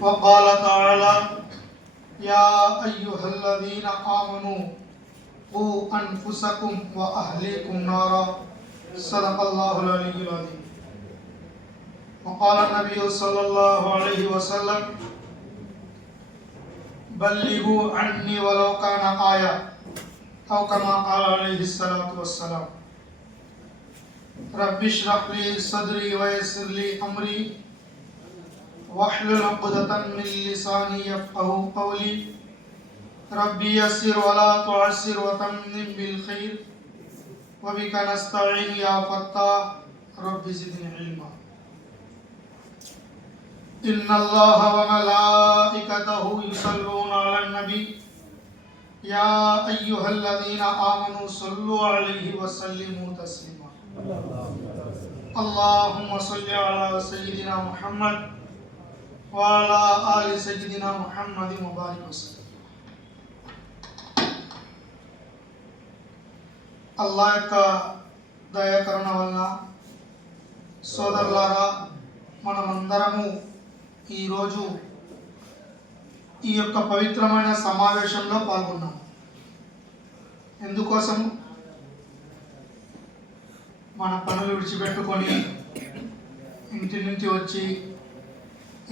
وقال تعالى يا أيها الذين آمنوا قوا أنفسكم وأهليكم نارا صدق الله العلي العظيم. وقال النبي صلى الله عليه وسلم بلغوا عني ولو كان آية أو كما قال عليه الصلاة والسلام. رب اشرح لي صدري ويسر لي أمري واحلل عقدة من لساني يفقهوا قولي ربي يسر ولا تعسر وتمم بالخير وبك نستعين يا فتاح رب زدني علما. إن الله وملائكته يصلون على النبي يا أيها الذين آمنوا صلوا عليه وسلموا تسليما. اللهم صل على سيدنا محمد وعلى آل سيدنا محمد وبارك وسلم. అల్లాహ్ యొక్క దయాకరణ వలన సోదరులారా, మనమందరము ఈరోజు ఈ యొక్క పవిత్రమైన సమావేశంలో పాల్గొన్నాం. ఎందుకోసం? మన పనులు విడిచిపెట్టుకొని ఇంటి నుంచి వచ్చి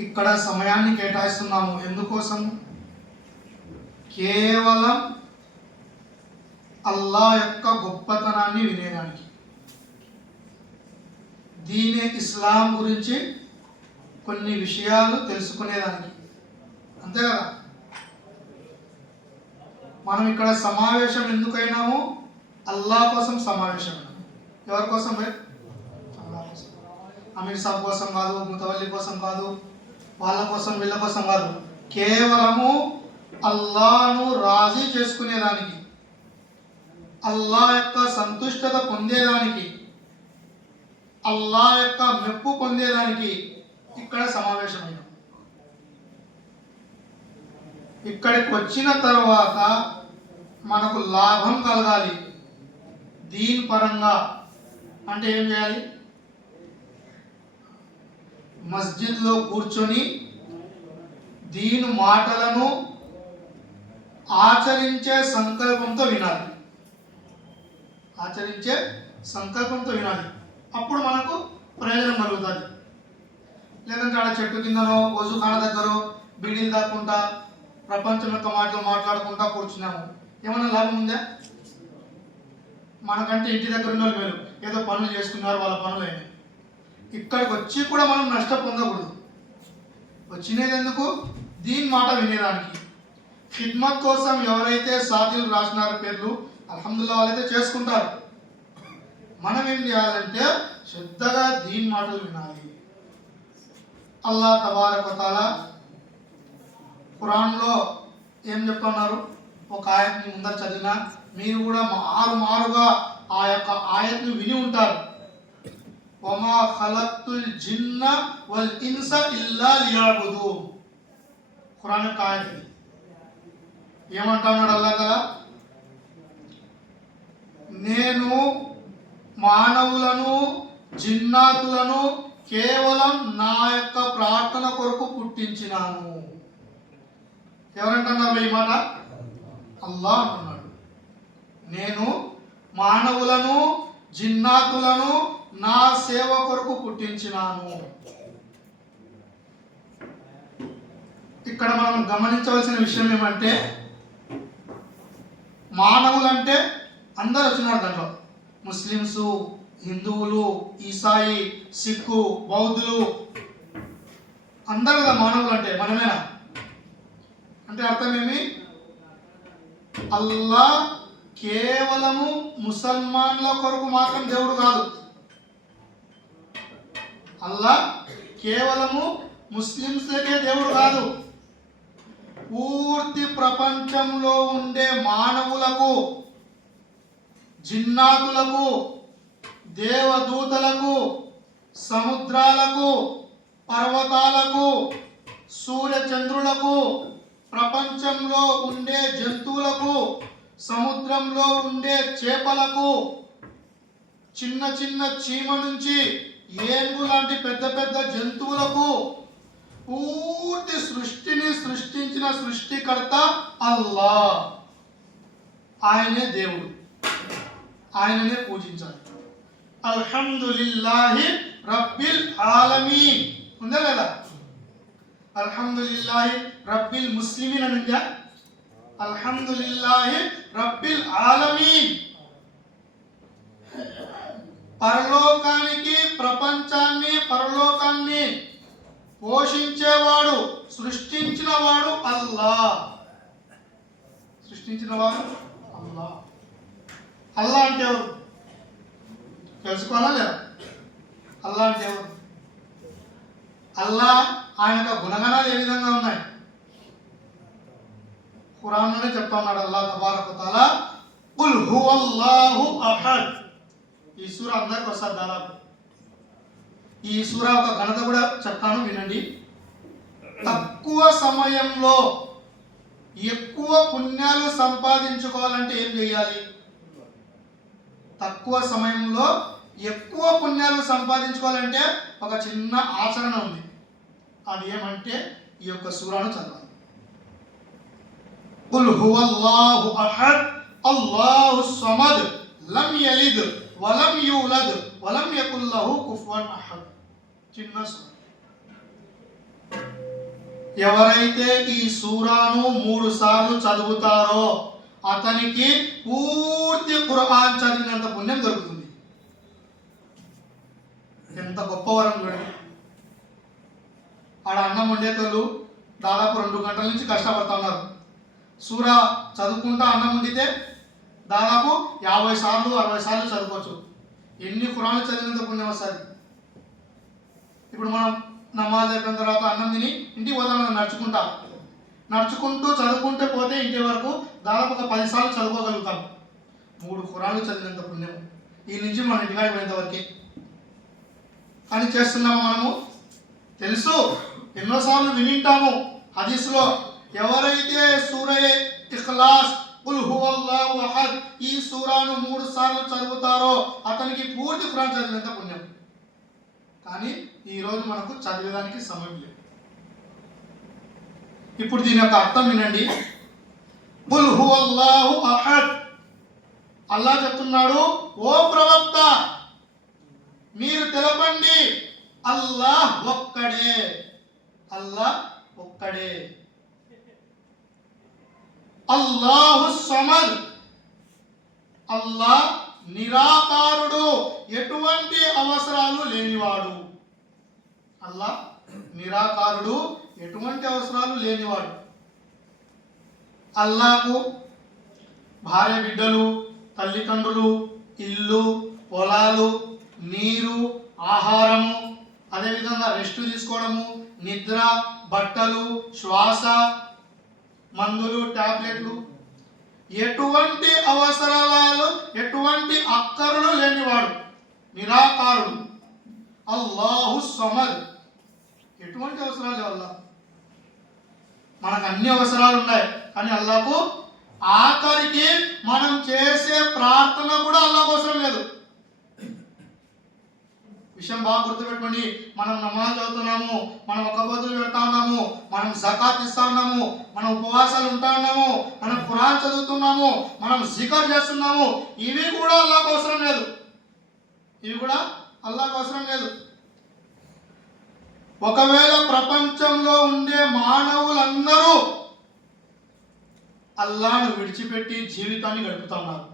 ఇక్కడ సమయాన్ని కేటాయిస్తున్నాము. ఎందుకోసం? కేవలం అల్లాహ్ యొక్క గొప్పతనాన్ని వినేదానికి, దీనే ఇస్లాం గురించి కొన్ని విషయాలు తెలుసుకునేదానికి, అంతే కదా. మనం ఇక్కడ సమావేశం ఎందుకైనాము? అల్లాహ్ కోసం సమావేశం. ఎవరి కోసం? అల్లాహ్ కోసం. అమీర్ సాబ్ కోసం కాదు, ముతవల్లి కోసం కాదు, వాళ్ళ కోసం వీళ్ళ కోసం కాదు, కేవలము అల్లాహ్ను రాజీ చేసుకునేదానికి, అల్లాహ్ యొక్క సంతుష్టత పొందేదానికి, అల్లాహ్ యొక్క మెప్పు పొందేదానికి ఇక్కడ సమావేశమైనాం. ఇక్కడికి వచ్చిన తర్వాత మనకు లాభం కలగాలి దీని పరంగా. అంటే ఏం చేయాలి? మస్జిద్లో కూర్చొని దీని మాటలను ఆచరించే సంకల్పంతో వినాలి. ఆచరించే సంకల్పంతో వినాలి. అప్పుడు మనకు ప్రయోజనం కలుగుతుంది. లేదంటే ఆడ చెట్టు కిందనో వజుఖాన దగ్గరో బీడీలు దాక్కుంటా ప్రపంచం యొక్క మాటలు మాట్లాడుకుంటా కూర్చున్నాము. ఏమైనా లాభం ఉందా? మనకంటే ఇంటి దగ్గర ఉన్న వాళ్ళు మేలు, ఏదో పనులు చేసుకున్నారు, వాళ్ళ పనులు అయినాయి. ఇక్కడికి వచ్చి కూడా మనం నష్టం పొందకూడదు. వచ్చినది ఎందుకు? దీని మాట వినేదానికి. ఖిద్మత్ కోసం ఎవరైతే సాధులు రాసినారో పేర్లు, అల్హమ్దుల్లా వాళ్ళైతే చేసుకుంటారు. మనం ఏం చేయాలంటే శ్రద్ధగా దీని మాటలు వినాలి. అల్లాహ్ తబారక వ తఆలా ఖురాన్లో ఏం చెప్తున్నారు? ఒక ఆయత్ని ముందర చదివినా మీరు కూడా మారుగా ఆ యొక్క ఆయత్ని విని ఉంటారు. వమా ఖలక్తుల్ జిన్న వల్ ఇన్స ఇల్లా లియఅబుదూన్. ఖురాన్ యొక్క ఆయత్ ఏమంటున్నాడు అల్లాహ్ తఆలా? నేను మానవులను జిన్నాతులను కేవలం నా యొక్క ప్రార్థన కొరకు పుట్టించినాను. ఎవరంటున్నారు ఈ మాట? అల్లాహ్ అంటున్నాడు. నేను మానవులను జిన్నాతులను నా సేవ కొరకు పుట్టించినాను. ఇక్కడ మనం గమనించవలసిన విషయం ఏమంటే, మానవులంటే అందరు వచ్చినారు దాంట్లో. ముస్లిమ్స్, హిందువులు, ఈసాయి, సిక్కు, బౌద్ధులు అందరు కదా మానవులు. అంటే మనమేనా? అంటే అర్థం ఏమి? అల్లాహ్ కేవలము ముసల్మాన్ల కొరకు మాత్రం దేవుడు కాదు. అల్లాహ్ కేవలము ముస్లింస్లకే దేవుడు కాదు. పూర్తి ప్రపంచంలో ఉండే మానవులకు, జిన్నాతులకు, దేవదూతలకు, సముద్రాలకు, పర్వతాలకు, సూర్యచంద్రులకు, ప్రపంచంలో ఉండే జంతువులకు, సముద్రంలో ఉండే చేపలకు, చిన్న చిన్న చీమ నుంచి ఏనుగు లాంటి పెద్ద పెద్ద జంతువులకు, పూర్తి సృష్టిని సృష్టించిన సృష్టికర్త అల్లాహ్. ఆయనే దేవుడు, ఆయననే పూజించాలి. అల్హమ్దులిల్లాహి రబ్బిల్ ఆలమీన్ ఉందా లేదా? అల్హమ్దులిల్లాహి రబ్బిల్ ముస్లిమీన్ అని ఉందా? అల్హమ్దులిల్లాహి రబ్బిల్ ఆలమీన్. పరలోకానికి, ప్రపంచాన్ని, పరలోకాన్ని పోషించేవాడు, సృష్టించినవాడు అల్లాహ్. సృష్టించినవాడు అల్లాహ్. అల్లాహ్ అంటే ఎవరు తెలుసుకోవాలా లేదా? అల్లాహ్ అంటే ఎవరు? అల్లాహ్ ఆయన యొక్క గుణగణాలు ఏ విధంగా ఉన్నాయి? ఖురాన్లోనే చెప్తా ఉన్నాడు అల్లాహ్ తబారక వ తఆలా, ఖుల్ హువల్లాహు అహద్. ఈ సూర అందరికి వస్తుంది దాదాపు. ఈ సూర ఒక ఘనత కూడా చెప్తాను, వినండి. తక్కువ సమయంలో ఎక్కువ పుణ్యాలు సంపాదించుకోవాలంటే ఏం చేయాలి? తక్కువ సమయంలో ఎక్కువ పుణ్యాలు సంపాదించుకోవాలంటే ఒక చిన్న ఆచరణ ఉంది. అది ఏమంటే ఈ యొక్క సూరాను చదవాలి. ఖుల్ హువల్లాహు అహద్ అల్లాహు సమద్ లం యలిద్ వలం యూలద్ వలం యకుల్ లహు కుఫువన్ అహద్. చిన్న సూర. ఎవరైతే ఈ సూరాను 3 సార్లు చదువుతారో అతనికి పూర్తి ఖురాన్ చదివినంత పుణ్యం దొరుకుతుంది. ఎంత గొప్ప వరం చూడండి. ఆడ అన్నం వండేతోళ్ళు దాదాపు 2 గంటల నుంచి కష్టపడతా ఉన్నారు. సూర చదువుకుంటా అన్నం వండితే దాదాపు 50 సార్లు 60 సార్లు చదువుకోవచ్చు. ఎన్ని ఖురాన్లు చదివినంత పుణ్యం వస్తుంది. ఇప్పుడు మనం నమాజ్ అయిపోయిన తర్వాత అన్నం తిని ఇంటికి పోతాం, నడుచుకుంటూ చదువుకుంటూ పోతే ఇంటి వరకు దాదాపు ఒక 10 సార్లు చదువుకోగలుగుతాం. 3 ఖురాన్లు చదివినంత పుణ్యం ఈ నుంచి మనం ఇంటికాడికి పోయేంత వరకే. కానీ చేస్తున్నాము మనము? తెలుసు, ఎన్నోసార్లు వినింటాము హదీస్లో. ఎవరైతే సూరే ఇఖ్లాస్ ఖుల్ హువల్లాహు అహద్ ఈ సూరాను 3 సార్లు చదువుతారో అతనికి పూర్తి ఖురాన్ చదివినంత పుణ్యం. కానీ ఈరోజు మనకు చదివేదానికి సమయం లేదు. ఇప్పుడు దీని యొక్క అర్థం వినండి. ఖుల్ హువల్లాహు అహద్. అల్లాహ్ చెప్తున్నాడు, ఓ ప్రవక్త మీరు తెలపండి, అల్లాహ్ ఒక్కడే. అల్లాహ్ ఒక్కడే. అల్లాహు సమద్. అల్లాహ్ నిరాకారుడు, ఎటువంటి అవసరాలు లేనివాడు. అల్లాహ్ నిరాకారుడు, ఎటువంటి అవసరాలు లేనివాడు. అల్లాహకు భార్య బిడ్డలు, తల్లిదండ్రులు, ఇల్లు, పొలాలు, నీరు, ఆహారము, అదేవిధంగా రెస్ట్ తీసుకోవడము, నిద్ర, బట్టలు, శ్వాస, మందులు, టాబ్లెట్లు, ఎటువంటి అవసరాలు, ఎటువంటి అక్కరులు లేనివాడు, నిరాకారుడు. అల్లాహు సమద్. ఎటువంటి అవసరాలు లేవు అల్లాహ్. మనకు అన్ని అవసరాలు ఉన్నాయి, కానీ అల్లాహకు ఆఖరికి మనం చేసే ప్రార్థన కూడా అల్లాహ్ అవసరం లేదు. విషయం బాగా గుర్తుపెట్టుకోండి. మనం నమాజ్ చదువుతున్నాము, మనం ఒక్కపొద్దులు పెడతా ఉన్నాము, మనం జకాత్ ఇస్తా ఉన్నాము, మనం ఉపవాసాలు ఉంటా ఉన్నాము, మనం ఖురాన్ చదువుతున్నాము, మనం జికర్ చేస్తున్నాము, ఇవి కూడా అల్లాహకు అవసరం లేదు. ఇవి కూడా అల్లాహకు అవసరం లేదు. ఒకవేళ ప్రపంచంలో ఉండే మానవులందరూ అల్లాహ్ను విడిచిపెట్టి జీవితాన్ని గడుపుతున్నారు,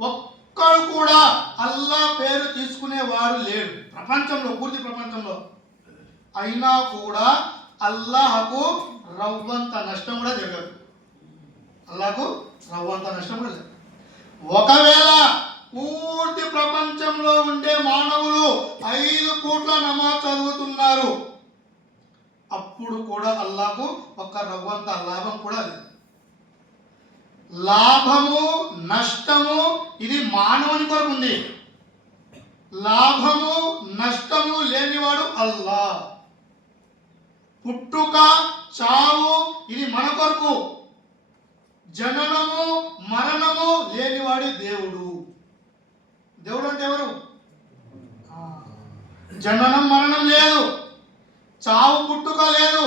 ఒక్కడు కూడా అల్లాహ్ పేరు తీసుకునేవాడు లేడు ప్రపంచంలో, పూర్తి ప్రపంచంలో. అయినా కూడా అల్లాహకు రవ్వంత నష్టం కూడా జరగదు. అల్లాహకు రవ్వంత నష్టం కూడా లేదు. ఒకవేళ పూర్తి ప్రపంచంలో ఉండే మానవులు 5 పూట్ల నమాజ్ చదువుతున్నారు, అప్పుడు కూడా అల్లాహకు ఒక్క రవ్వంత లాభం కూడా లేదు. లాభము నష్టము ఇది మానవుని కొరకు ఉంది. లాభము నష్టము లేనివాడు అల్లాహ్. పుట్టుక చావు ఇది మన కొరకు. జననము మరణము లేనివాడి దేవుడు. దేవుడు అంటే ఎవరు? జననం మరణం లేదు, చావు పుట్టుక లేదు,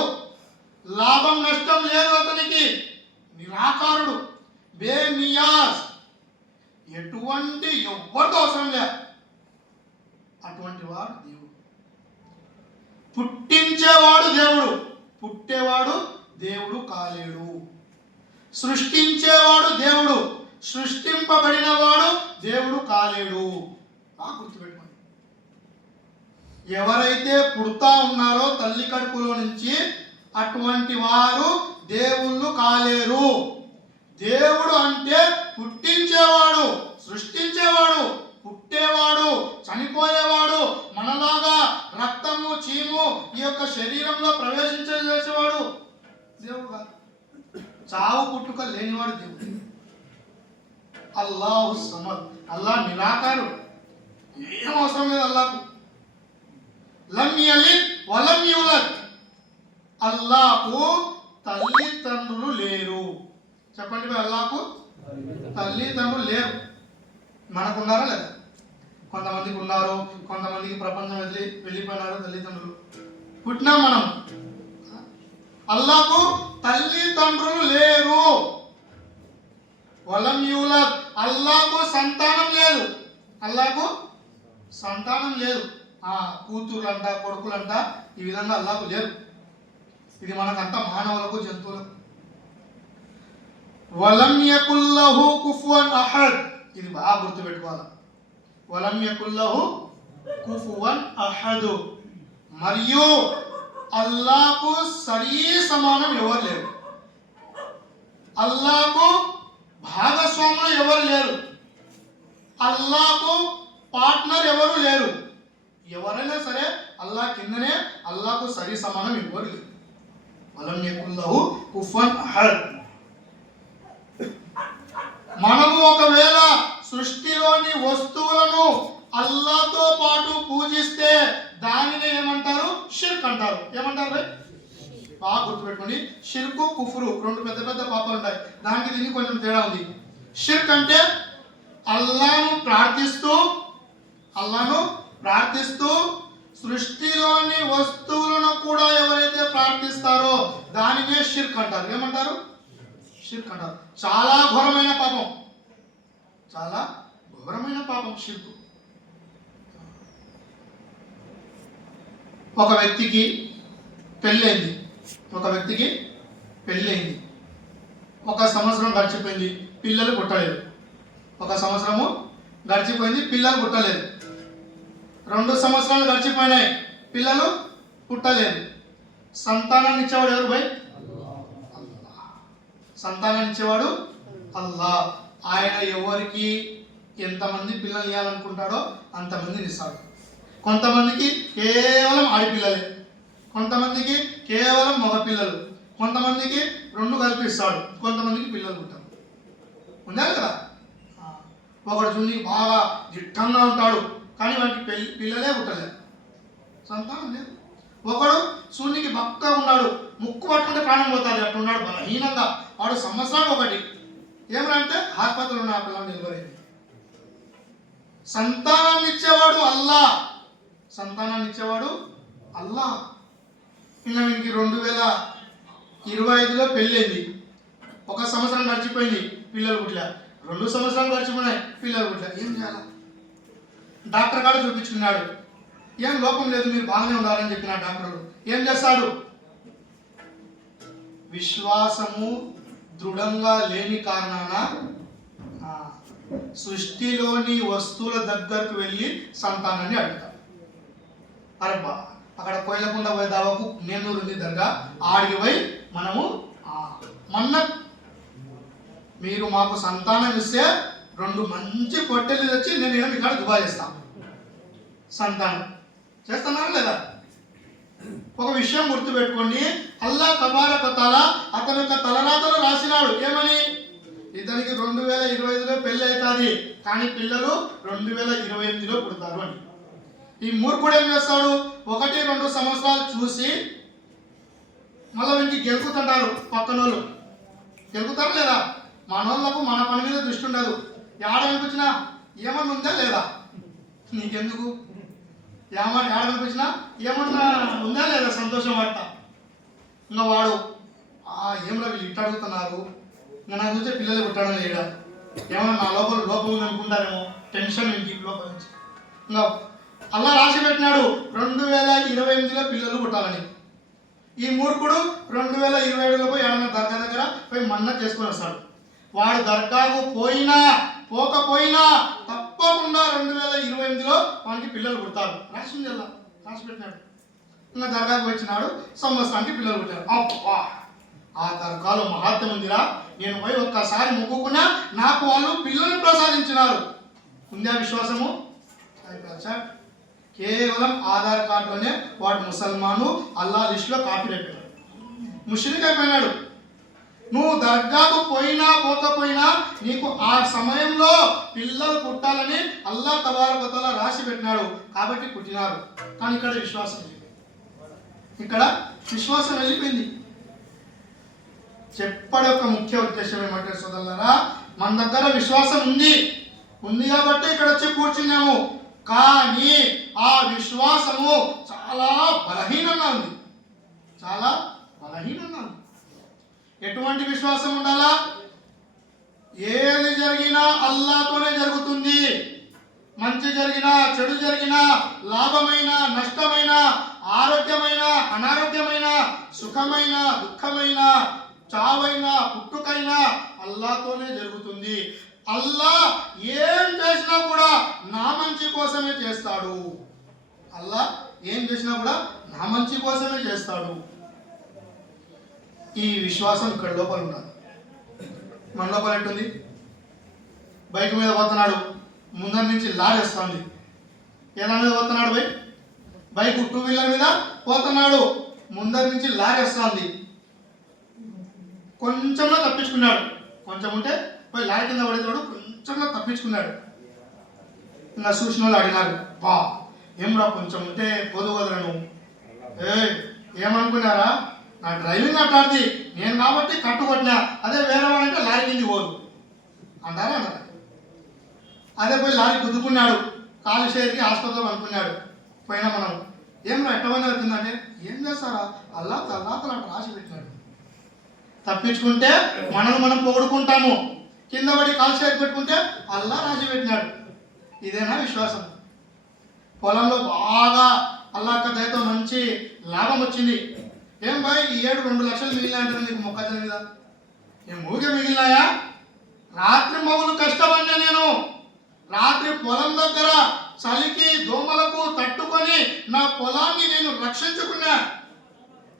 పుట్టేవాడు దేవుడు కాలేడు. సృష్టించేవాడు దేవుడు, సృష్టింపబడిన వాడు దేవుడు కాలేడు. బాగా గుర్తుపెట్టుకోండి. ఎవరైతే పుడతా ఉన్నారో తల్లి కడుపులో నుంచి అటువంటి వారు దేవుళ్ళు కాలేరు. దేవుడు అంటే పుట్టించేవాడు, సృష్టించేవాడు, పుట్టేవాడు, చనిపోయేవాడు, మనలాగా రక్తము చీము ఈ యొక్క శరీరంలో ప్రవేశించేవాడు దేవుడు కాదు. చావు పుట్టుక లేనివాడు దేవుడు. అల్లాహు సమద్, అల్లాహ్ నిరాకారుడు, ఏం అవసరం లేదు అల్లాహకు. లం యలిద్ వలం యూలద్, అల్లాహకు తల్లిదండ్రులు లేరు. చెప్పండి, అల్లాహకు తల్లిదండ్రులు లేరు. మనకు ఉన్నారా లేదా? కొంతమందికి ఉన్నారు, కొంతమందికి ప్రపంచం వెళ్ళిపోయినారు తల్లిదండ్రులు. పుట్టినాం మనం. అల్లాహకు తల్లిదండ్రులు లేరు. వలం యూలద్, అల్లాహకు సంతానం లేదు. అల్లాహకు సంతానం లేదు. కూతుర్లంట, కొడుకులంట ఈ విధంగా అల్లాహకు లేరు. ఇది మనకంతా మానవులకు, జంతువులకు. వలం యకుల్ లహు కుఫువన్ అహద్, ఇది బాగా గుర్తుపెట్టుకోవాలి. వలం యకుల్ లహు కుఫువన్ అహద్, మరియు అల్లాహకు సరి సమానం ఎవరు లేరు. అల్లాహకు భాగస్వాములు ఎవరు లేరు. అల్లాహకు పార్ట్నర్ ఎవరు లేరు. ఎవరైనా సరే అల్లాహ్ కిందనే, అల్లాహకు సరి సమానం ఎవరు లేరు. వలం యకుల్ లహు కుఫువన్ అహద్. మనము ఒకవేళ సృష్టిలోని వస్తువులను అల్లాహ్తో పాటు పూజిస్తే దానిని ఏమంటారు? షిర్క్ అంటారు. ఏమంటారు భయ్? బాగా గుర్తుపెట్టుకోండి. షిర్కు, కుఫ్రు రెండు పెద్ద పెద్ద పాపాలు ఉంటాయి. దానికి దీనికి కొంచెం తేడా ఉంది. షిర్క్ అంటే అల్లాహ్ను ప్రార్థిస్తూ సృష్టిలోని వస్తువులను కూడా ఎవరైతే ప్రార్థిస్తారో దానినే షిర్క్ అంటారు. ఏమంటారు? షిర్క్ అంటారు. చాలా ఘోరమైన పాపం, చాలా ఘోరమైన పాపం షిర్కు. ఒక వ్యక్తికి పెళ్ళైంది. ఒక సంవత్సరం గడిచిపోయింది, పిల్లలు పుట్టలేదు. ఒక సంవత్సరము గడిచిపోయింది, పిల్లలు పుట్టలేదు. 2 సంవత్సరాలు గడిచిపోయినాయి, పిల్లలు పుట్టలేదు. సంతానాన్ని ఇచ్చేవాడు ఎవరు భయ్? సంతానాన్ని ఇచ్చేవాడు అల్లాహ్. ఆయన ఎవరికి ఎంతమంది పిల్లలు ఇవ్వాలనుకుంటాడో అంతమందిని ఇస్తాడు. కొంతమందికి కేవలం ఆడపిల్లలే, కొంతమందికి కేవలం మగపిల్లలు, కొంతమందికి 2 కల్పిస్తాడు, కొంతమందికి పిల్లలు పుట్టారు. ఉండాలి కదా. ఒకడు చూనికి బాగా దిట్టంగా ఉంటాడు, కానీ వాడికి పిల్లలే పుట్టలేదు, సంతానం లేదు. ఒకడు సూర్యునికి బక్కగా ఉన్నాడు, ముక్కు పట్టుకుంటే ప్రాణం పోతాడు, అట్టున్నాడు బలహీనంగా. వాడు సంవత్సరానికి ఒకటి ఏమంటే ఆసుపత్రిలో ఉన్న పిల్లలు నిలబడింది. సంతానాన్ని ఇచ్చేవాడు అల్లాహ్. ఇంకా వీనికి 2025లో పెళ్ళైంది. 1 సంవత్సరం గడిచిపోయింది, పిల్లలు పుట్టలే. 2 సంవత్సరాలు గడిచిపోయినాయి, పిల్లలు పుట్టలే. ఏం చేయాలి? డాక్టర్ కాడ చూపించుకున్నాడు. ఏం లోపం లేదు, మీరు బాగానే ఉండాలని చెప్పిన డాక్టర్లు. ఏం చేస్తాడు? విశ్వాసము దృఢంగా లేని కారణాన సృష్టిలోని వస్తువుల దగ్గరకు వెళ్ళి సంతానాన్ని అడుగుతాడు. అరబ్బా, అక్కడ కోయిలకుండా పోయే దావాకు నేనూరు ఉంది దర్గా, ఆడికి పోయి మనము మన్నత్, మీరు మాకు సంతానం ఇస్తే 2 మంచి పొట్టెలు తెచ్చి నేను ఇక్కడ దుబాయ్ చేస్తాను. సంతానం చేస్తున్నారా లేదా? ఒక విషయం గుర్తుపెట్టుకోండి, అల్లాహ్ తబారక వ తఆలా అతని యొక్క తలరాతలు రాసినాడు. ఏమని? ఇతనికి 2025లో పెళ్ళి అవుతుంది, కానీ పిల్లలు 2028లో పుడతారు అని. ఈ మూర్ఖుడు ఏం చేస్తాడు? 1-2 సంవత్సరాలు చూసి మళ్ళీ వీనికి గెలుకుతుంటారు. పక్కనోళ్ళు గెలుకుతారు లేదా? మనోళ్ళకు మన పని మీద దృష్టి ఉండదు. ఏడనిపించినా ఏమన్నా ఉందా లేదా, నీకెందుకు? ఏడనిపించినా ఏమన్నా ఉందా లేదా సంతోషం వార్త. ఇంకా వాడు ఏమన్నా వీళ్ళు ఇట్లా అడుగుతున్నారు, ఇంకా నాకు చూసే పిల్లలు పుట్టడం లేదా, ఏమన్నా నా లోపం ఉంది అనుకుంటారేమో, టెన్షన్ ఇంటికి లోపల నుంచి. ఇంకా అల్లా రాసి పెట్టినాడు 2028లో పిల్లలు పుట్టాలని. ఈ మూర్ఖుడు 2027లో పోయి ఏమన్నా దర్గా దగ్గర పోయి మన్నత్ చేసుకొని వస్తాడు. వాడు దర్గాకు పోకపోయినా తప్పకుండా 2028లో వానికి పిల్లలు పుడతారు. రాసింది ఎలా రాసి పెట్టినాడు. ఇంకా దర్గాకు వచ్చినాడు, సంవత్సరానికి పిల్లలు పుట్టారు. అబ్బా, ఆ దర్గాలో మహాత్మ్యం ఉందిరా, నేను పోయి ఒక్కసారి మొక్కుకున్నా నాకు వాళ్ళు పిల్లలు ప్రసాదించినారు. ఉందా విశ్వాసము? కేవలం ఆధార్ కార్డులోనే వాడు ముసల్మాను అల్లా లిస్టులో కాపీ అయిపోయినాడు, ముష్రిక్ అయిపోయినాడు. నువ్వు దర్గాకు పోకపోయినా నీకు ఆ సమయంలో పిల్లలు పుట్టాలని అల్లా తబారక వ తఆలా రాసి పెట్టినాడు కాబట్టి పుట్టినారు. కానీ ఇక్కడ విశ్వాసం వెళ్ళిపోయింది. చెప్పడం యొక్క ముఖ్య ఉద్దేశం ఏమంటే సోదరులారా, మన దగ్గర విశ్వాసం ఉంది కాబట్టి ఇక్కడ వచ్చి కూర్చున్నాము. కానీ ఆ విశ్వాసము చాలా బలహీనంగా ఉంది. ఎటువంటి విశ్వాసం ఉండాలా? ఏది జరిగినా అల్లాహ్తోనే జరుగుతుంది. మంచి జరిగినా చెడు జరిగినా, లాభమైన నష్టమైన, ఆరోగ్యమైన అనారోగ్యమైన, సుఖమైన దుఃఖమైన, చావైనా పుట్టుకైనా అల్లాహ్తోనే జరుగుతుంది. అల్లాహ్ ఏం చేసినా కూడా నా మంచి కోసమే చేస్తాడు. అల్లాహ్ ఏం చేసినా కూడా నా మంచి కోసమే చేస్తాడు. ఈ విశ్వాసం ఇక్కడ లోపల ఉన్నది. మన లోపల ఎట్టుంది? బైక్ మీద పోతున్నాడు, ముందర నుంచి లారీ వస్తుంది. ఏదా మీద పోతున్నాడు? బైక్ 2 వీలర్ మీద పోతున్నాడు, ముందర నుంచి లారీ వస్తుంది. కొంచెంలో తప్పించుకున్నాడు. కొంచెం ఉంటే పోయి లారీ కింద పడేవాడు, కొంచెంలో తప్పించుకున్నాడు. ఇంకా చూసిన వాళ్ళు అడిగినారు, బా ఏమ్రా కొంచెం ఉంటే పోదు కదరా నువ్వు, ఏమనుకున్నారా, నా డ్రైవింగ్ అట్లాంటిది, నేను కాబట్టి కట్టుకొట్టినా, అదే వేరే వాళ్ళంటే లారీ కింది పోదు అంటారా అన్నారు. అదే పోయి లారీ గుద్దుకున్నాడు, కాలు షేర్కి హాస్పిటల్లో అనుకున్నాడు. పోయినా మనం ఏమ్రా ఎట్టవన్నీ అవుతుందంటే, ఏం చేస్తారా అల్లా తల్లాతలు అట్లా రాసి పెట్టినాడు. తప్పించుకుంటే మనం పొగుడుకుంటాము, కింద పడి కాలు షేర్ పెట్టుకుంటే అల్లా రాసి పెట్టినాడు. ఇదేనా విశ్వాసం? పొలంలో బాగా అల్లాహ్ దయతో మంచి లాభం వచ్చింది. ఏం బాయ్ ఈ ఏడు 2 లక్షలు మిగిలినా అంటే నీకు మొక్కజొన్న మీద ఏం ఊరికే మిగిలినాయా? రాత్రి మగులు కష్టపడినా నేను, రాత్రి పొలం దగ్గర చలికి దోమలకు తట్టుకొని నా పొలాన్ని నేను రక్షించుకున్నా,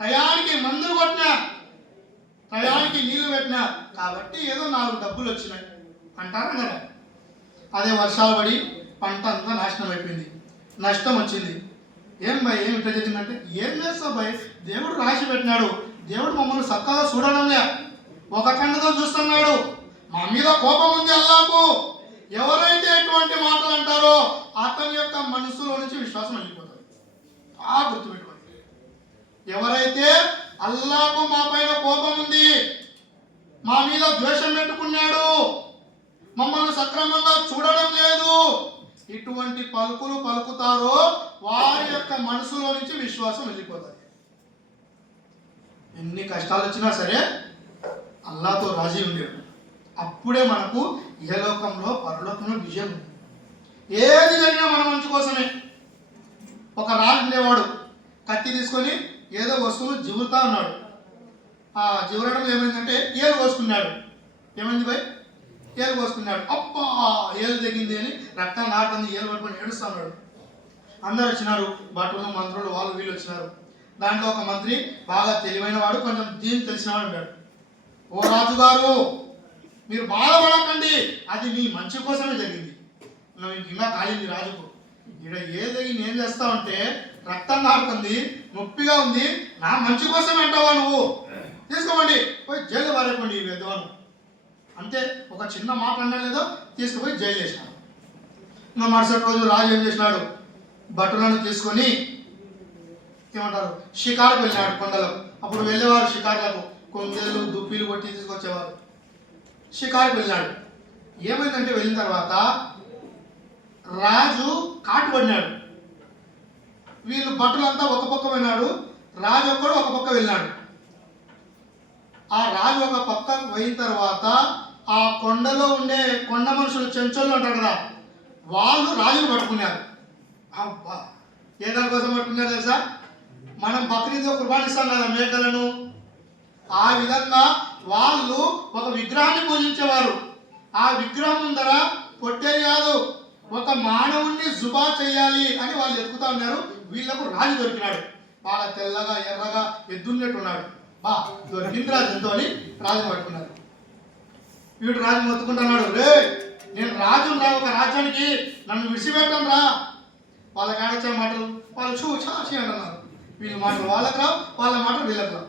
టయానికి మందులు కొట్టినా, టయానికి నీళ్లు పెట్టినా, కాబట్టి ఏదో 4 డబ్బులు వచ్చినాయి అంటారా కదా. అదే వర్షాలు పడి పంట అంతా నాశనం అయిపోయింది, నష్టం వచ్చింది. ఏం భయ్ ఏం ఇట్లా జరిగిందంటే, ఏం చేస్తావు భయ్, దేవుడు రాసి పెట్టినాడు, దేవుడు మమ్మల్ని చక్కగా చూడడంలే, ఒక కన్నుతో చూస్తున్నాడు, మా మీద కోపం ఉంది అల్లాహకు. ఎవరైతే ఎటువంటి మాటలు అంటారో అతని యొక్క మనసులో నుంచి విశ్వాసం వెళ్ళిపోతుంది. గుర్తుపెట్టుకోండి, ఎవరైతే అల్లాహకు మా పైన కోపం ఉంది, మా మీద ద్వేషం పెట్టుకున్నాడు, మమ్మల్ని సక్రమంగా చూడడం లేదు, ఇటువంటి పలుకులు పలుకుతారో వారి యొక్క మనసులో నుంచి విశ్వాసం వెళ్ళిపోతుంది. ఎన్ని కష్టాలు వచ్చినా సరే అల్లాహ్తో రాజీ ఉండేవాడు. అప్పుడే మనకు ఇహలోకంలో పరలోకంలో విజయం ఉంది. ఏది జరిగినా మన మంచి కోసమే. ఒక రాజు ఉండేవాడు, కత్తి తీసుకొని ఏదో వస్తువును జివురుతా ఉన్నాడు. ఆ జివరడం ఏమైందంటే ఏలు కోసుకున్నాడు. ఏమైంది భయ్? ఏలు కోసుకున్నాడు. అబ్బా ఏలు తెగింది అని రక్తం నాటుతుంది, ఏలు పట్టుకొని ఏడుస్తా ఉన్నాడు. అందరు వచ్చినారు, భటులు మంత్రులు వాళ్ళు వీళ్ళు వచ్చినారు. దాంట్లో ఒక మంత్రి బాగా తెలివైన వాడు, కొంచెం దీని తెలిసినవాడు ఉంటాడు. ఓ రాజుగారు మీరు బాధపడకండి, అది మీ మంచి కోసమే జరిగింది. నువ్వు ఇంకా కాలింది రాజుకు, ఇక్కడ ఏది ఏం చేస్తావంటే రక్తం నారుతుంది, నొప్పిగా ఉంది, నా మంచి కోసమే అంటావా నువ్వు, తీసుకోమండి పోయి జైలు పారేపండి ఈ విధవను అంతే. ఒక చిన్న మాట అన్నా లేదో తీసుకుపోయి జైలు వేసినాడు. ఇంకా మరుసటి రోజు రాజు ఏం చేసినాడు, భటులను తీసుకొని ఏమంటారు షికారుకు వెళ్ళినాడు కొండలో. అప్పుడు వెళ్ళేవారు షికారులకు, కొంగెలు దుప్పిలు కొట్టి తీసుకొచ్చేవారు. షికారుకు వెళ్ళినాడు. ఏమైందంటే వెళ్ళిన తర్వాత రాజు కాటు పడినాడు. వీళ్ళు భటులంతా ఒక పక్క వెళ్ళినాడు, రాజు ఒక్కడు ఒక పక్క వెళ్ళినాడు. ఆ రాజు ఒక పక్క పోయిన తర్వాత ఆ కొండలో ఉండే కొండ మనుషులు చెంచోళ్ళు అంటారు కదా, వాళ్ళు రాజును పట్టుకున్నారు. అబ్బా ఏ దానికోసం పట్టుకున్నారు తెలుసా? మనం బక్రీద్ కుర్బానీ ఇస్తాం కదా మేకలను, ఆ విధంగా వాళ్ళు ఒక విగ్రహాన్ని పూజించేవారు. ఆ విగ్రహం ముందర పొట్టేది కాదు, ఒక మానవుణ్ణి జుబా చేయాలి అని వాళ్ళు ఎత్తుకుతా ఉన్నారు. వీళ్ళకు రాజు దొరికినాడు, బాగా తెల్లగా ఎర్రగా ఎద్దున్నట్టున్నాడు. దొరికింది రాజు ఎంతో అని రాజు పట్టుకున్నారు. వీడు రాజు మొత్తుకుంటున్నాడు, రే నేను రాజు రా, ఒక రాజ్యానికి నన్ను విడిచిపెట్టం రా. వాళ్ళకి ఆడొచ్చే మాటలు వాళ్ళు చాచి అంటున్నారు. వీళ్ళ మాటలు వాళ్ళకి రావు, వాళ్ళ మాటలు వీళ్ళకి రావు.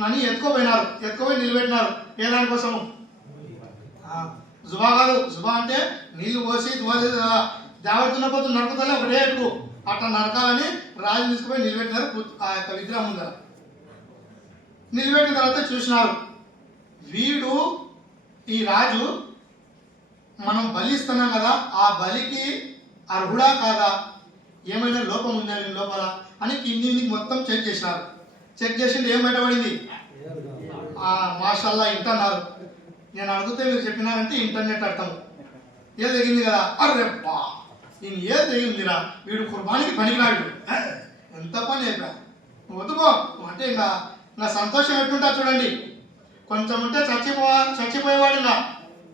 నన్ను ఎత్తుకోపోయి నిలబెట్టినారు. ఏ దానికోసము? జుబా కాదు, జుబా అంటే నీళ్లు పోసి దేవతున్నపోతు నరుకుతలే ఒకటే ఎక్కువ అట్లా నరకాలని రాజు తీసుకుపోయి నిలబెట్టినారు ఆ యొక్క విగ్రహం ముందర. నిలబెట్టిన తర్వాత చూసినారు, వీడు ఈ రాజు మనం బలి ఇస్తున్నాం కదా, ఆ బలికి అర్హుడా కాదా, ఏమైనా లోపం ఉందా వీని లోపల అని కింది మొత్తం చెక్ చేసినారు. చెక్ చేసింది ఏం బయటపడింది? మాషాల్లా ఇంటన్నారు. నేను అడిగితే మీరు చెప్పినారంటే ఇంటర్నెట్ అర్థం. ఏ తెగింది కదా, అర్రెప్పా నేను ఏ తెగిందిరా, వీడు కుర్బానికి పనికిరాడు, ఎంత పని అయిపోయా, నువ్వు వద్దుకో అంటే ఇంకా నా సంతోషం ఎట్టుంటా చూడండి. కొంచెం ఉంటే చచ్చిపోయేవాడు. ఇంకా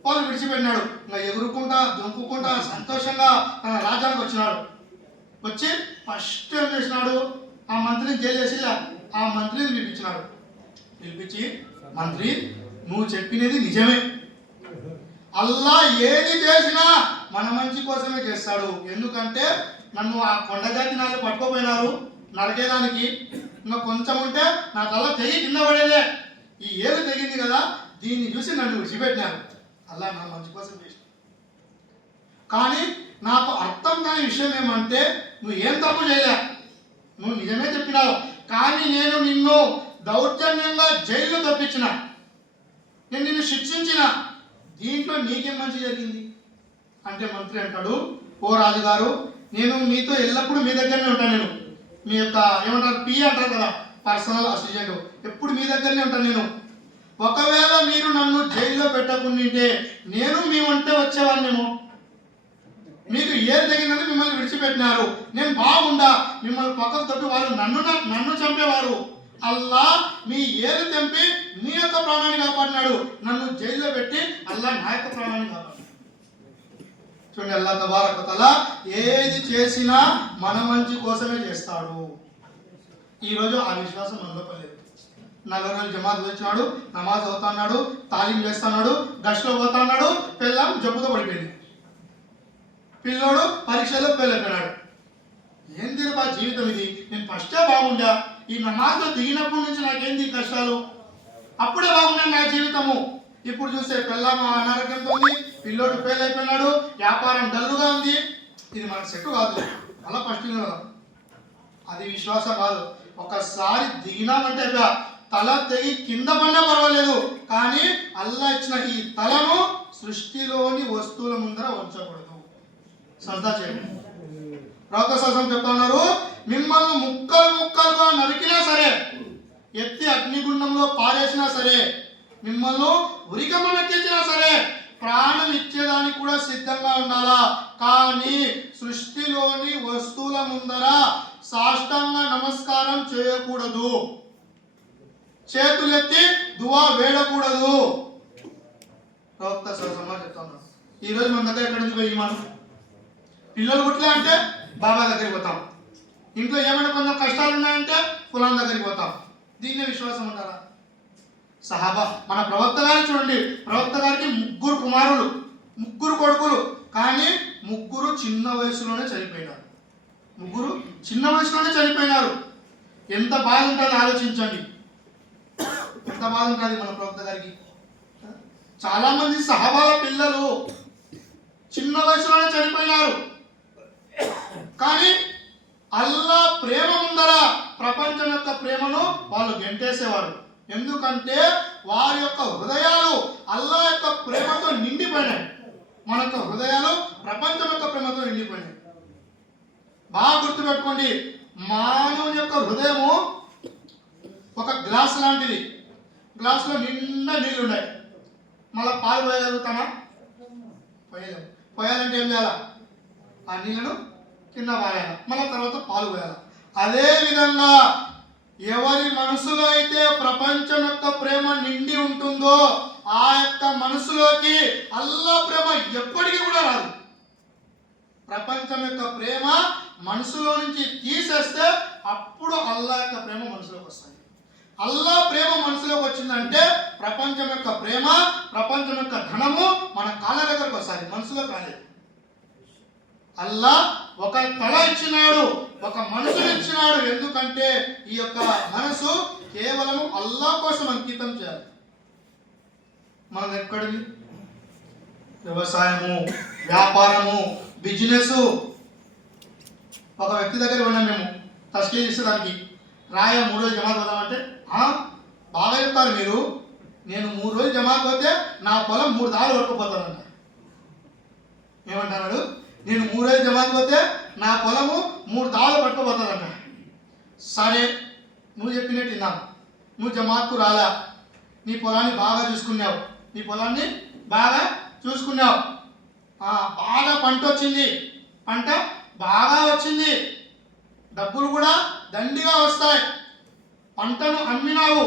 వాళ్ళు విడిచిపెట్టినాడు. ఇంకా ఎగురుకుంటా దుంకుకుంటా సంతోషంగా తన రాజ్యానికి వచ్చినాడు. వచ్చి ఫస్ట్ ఏం చేసినాడు, ఆ మంత్రిని జైలు చేసి ఆ మంత్రిని పిలిపించినాడు. పిలిపించి, మంత్రి నువ్వు చెప్పినది నిజమే, అల్లా ఏది చేసినా మన మంచి కోసమే చేస్తాడు. ఎందుకంటే నన్ను ఆ కొండ జాతి నాళ్ళు పట్టుకోపోయినారు నరకేదానికి, ఇంకా కొంచెం ఉంటే నా తల తెగి కింద పడేదే. ఈ ఏలు తెగింది కదా, దీన్ని చూసి నన్ను విడిచిపెట్టినారు. అల్లా నా మంచి కోసం చేసిన. కానీ నాకు అర్థం కాని విషయం ఏమంటే, నువ్వు ఏం తప్పు చేయలే, నువ్వు నిజమే చెప్పినావు, కానీ నేను నిన్ను దౌర్జన్యంగా జైల్లో తప్పించిన, నేను నిన్ను శిక్షించిన, దీంట్లో నీకేం మంచి జరిగింది అంటే మంత్రి అంటాడు, ఓ రాజుగారు నేను మీతో ఎల్లప్పుడూ మీ దగ్గరనే ఉంటాను. నేను మీ యొక్క ఏమంటారు పి అంటారు కదా, పర్సనల్ అసిస్టెంట్, ఎప్పుడు మీ దగ్గరనే ఉంటాను నేను. ఒకవేళ మీరు నన్ను జైల్లో పెట్టకుండింటే నేను మీ వంటే వచ్చేవాడినేమో. మీకు ఏది తగినది మిమ్మల్ని విడిచిపెట్టినారు, నేను బాగుండా మిమ్మల్ని పక్కకు తప్పి వాళ్ళు నన్ను చంపేవారు. అల్లా మీ ఏలు తెంపి నీ యొక్క ప్రాణాన్ని కాపాడినాడు, నన్ను జైల్లో పెట్టి అల్లా నా యొక్క ప్రాణాన్ని కాపాడు. చూడండి, అల్లా తబారక వ తఆలా ఏది చేసినా మన మంచి కోసమే చేస్తాడు. ఈరోజు ఆ విశ్వాసం మనలో లేదు. 40 రోజులు జమాత్ వచ్చినాడు, నమాజ్ అవుతున్నాడు, తాలీం చేస్తున్నాడు, గష్లో పోతున్నాడు, పిల్లం జబ్బుతో పడిపోయింది, పిల్లోడు పరీక్షలో ఫెయిల్ అయిపోయినాడు. ఏంది బా జీవితం ఇది, నేను ఫస్టే బాగుండా, ఈ నమాజ్లో దిగినప్పటి నుంచి నాకేంది కష్టాలు, అప్పుడే బాగున్నాను నా జీవితము. ఇప్పుడు చూస్తే పిల్లమ్మ అనారోగ్యంతో ఉంది, పిల్లోడు ఫెయిల్ అయిపోయినాడు, వ్యాపారం డల్లుగా ఉంది, ఇది మనకు సెట్ కాదు. అలా ఫస్ట్ అది విశ్వాసం కాదు. ఒకసారి దిగినామంటే తల తెగి కింద పడినా పర్వాలేదు, కానీ అల్లా ఇచ్చిన ఈ తలను సృష్టిలోని వస్తువుల ముందర ఉంచకూడదు, సజ్దా చేయండి. ప్రవక్త శాసనం చెప్తున్నారు, మిమ్మల్ని ముక్కలు ముక్కలుగా నరికినా సరే, ఎత్తి అగ్నిగుండంలో పారేసినా సరే, మిమ్మల్ని ఉరికమనెక్కించినా సరే ప్రాణం ఇచ్చేదానికి కూడా సిద్ధంగా ఉండాలా, కానీ సృష్టిలోని వస్తువుల ముందర సాష్టాంగ నమస్కారం చేయకూడదు, చేతులెత్తి దువా వేడకూడదు. ప్రవక్త శాసనం చెప్తున్నారు. ఈరోజు మన దగ్గర ఎక్కడికి పోయి మనం పిల్లలు పుట్టలే అంటే బాబా దగ్గరికి పోతాం, ఇంట్లో ఏమైనా కొంచెం కష్టాలు ఉన్నాయంటే కులం దగ్గరికి పోతాం. దీన్నే విశ్వాసం అంటారా? సహాబా మన ప్రవక్త గారిని చూడండి, ప్రవక్త గారికి 3 కుమారులు 3 కొడుకులు, కానీ 3 చిన్న వయసులోనే చనిపోయినారు. 3 చిన్న వయసులోనే చనిపోయినారు. ఎంత బాధ ఉంటుంది ఆలోచించండి, ఎంత బాధ ఉంటుంది మన ప్రవక్త గారికి. చాలా మంది సహాబాల పిల్లలు చిన్న వయసులోనే చనిపోయినారు, కానీ అల్లా ప్రేమ ముందర ప్రపంచం యొక్క ప్రేమను వాళ్ళు గెంటేసేవారు. ఎందుకంటే వారి యొక్క హృదయాలు అల్లా యొక్క ప్రేమతో నిండిపోయినాయి. మన యొక్క హృదయాలు ప్రపంచం యొక్క ప్రేమతో నిండిపోయినాయి. బాగా గుర్తుపెట్టుకోండి, మానవుని యొక్క హృదయము ఒక గ్లాస్ లాంటిది. గ్లాసులో నిండా నీళ్ళు ఉన్నాయి, మళ్ళీ పాలు పోయగలుగుతామా? పోయలేము. పోయాలంటే ఏం చేయాలా? ఆ నీళ్ళను కింద పారాలి, మళ్ళీ తర్వాత పాలు పోయాలి. అదేవిధంగా ఎవరి మనసులో అయితే ప్రపంచం యొక్క ప్రేమ నిండి ఉంటుందో ఆ యొక్క మనసులోకి అల్లా ప్రేమ ఎప్పటికీ కూడా రాదు. ప్రపంచం యొక్క ప్రేమ మనసులో నుంచి తీసేస్తే అప్పుడు అల్లా యొక్క ప్రేమ మనసులోకి వస్తుంది. అల్లా ప్రేమ మనసులోకి వచ్చిందంటే ప్రపంచం యొక్క ప్రేమ, ప్రపంచం యొక్క ధనము మన కాళ్ళ దగ్గరకు వస్తుంది, మనసులోకి రాలేదు. అల్లా ఒక తల ఇచ్చినాడు, ఒక మనసును ఇచ్చినాడు. ఎందుకంటే ఈ యొక్క మనసు కేవలం అల్లా కోసం అంకితం చేయాలి. మనం ఎక్కడిది? వ్యవసాయము, వ్యాపారము, బిజినెస్. ఒక వ్యక్తి దగ్గర ఉన్నాం మేము, తస్కీల్ ఇచ్చేదానికి రాయ 3 రోజులు జమాత్ పోదామంటే బాగా చెప్తారు మీరు, నేను 3 రోజులు జమాత్ పోతే నా పొలం 3 దారులు పట్టుకుపోతానంట. ఏమంటున్నాడు? నేను 3 రోజులు జమాత్ పోతే నా పొలము 3 దారులు పట్టుకుపోతానంట. సరే, నువ్వు చెప్పినట్టు విన్నాను. నువ్వు జమాత్కు రాలా, నీ పొలాన్ని బాగా చూసుకున్నావు, నీ పొలాన్ని బాగా చూసుకున్నావు, బాగా పంట వచ్చింది, పంట బాగా వచ్చింది, డబ్బులు కూడా దండిగా వస్తాయి. పంటను అమ్మినావు,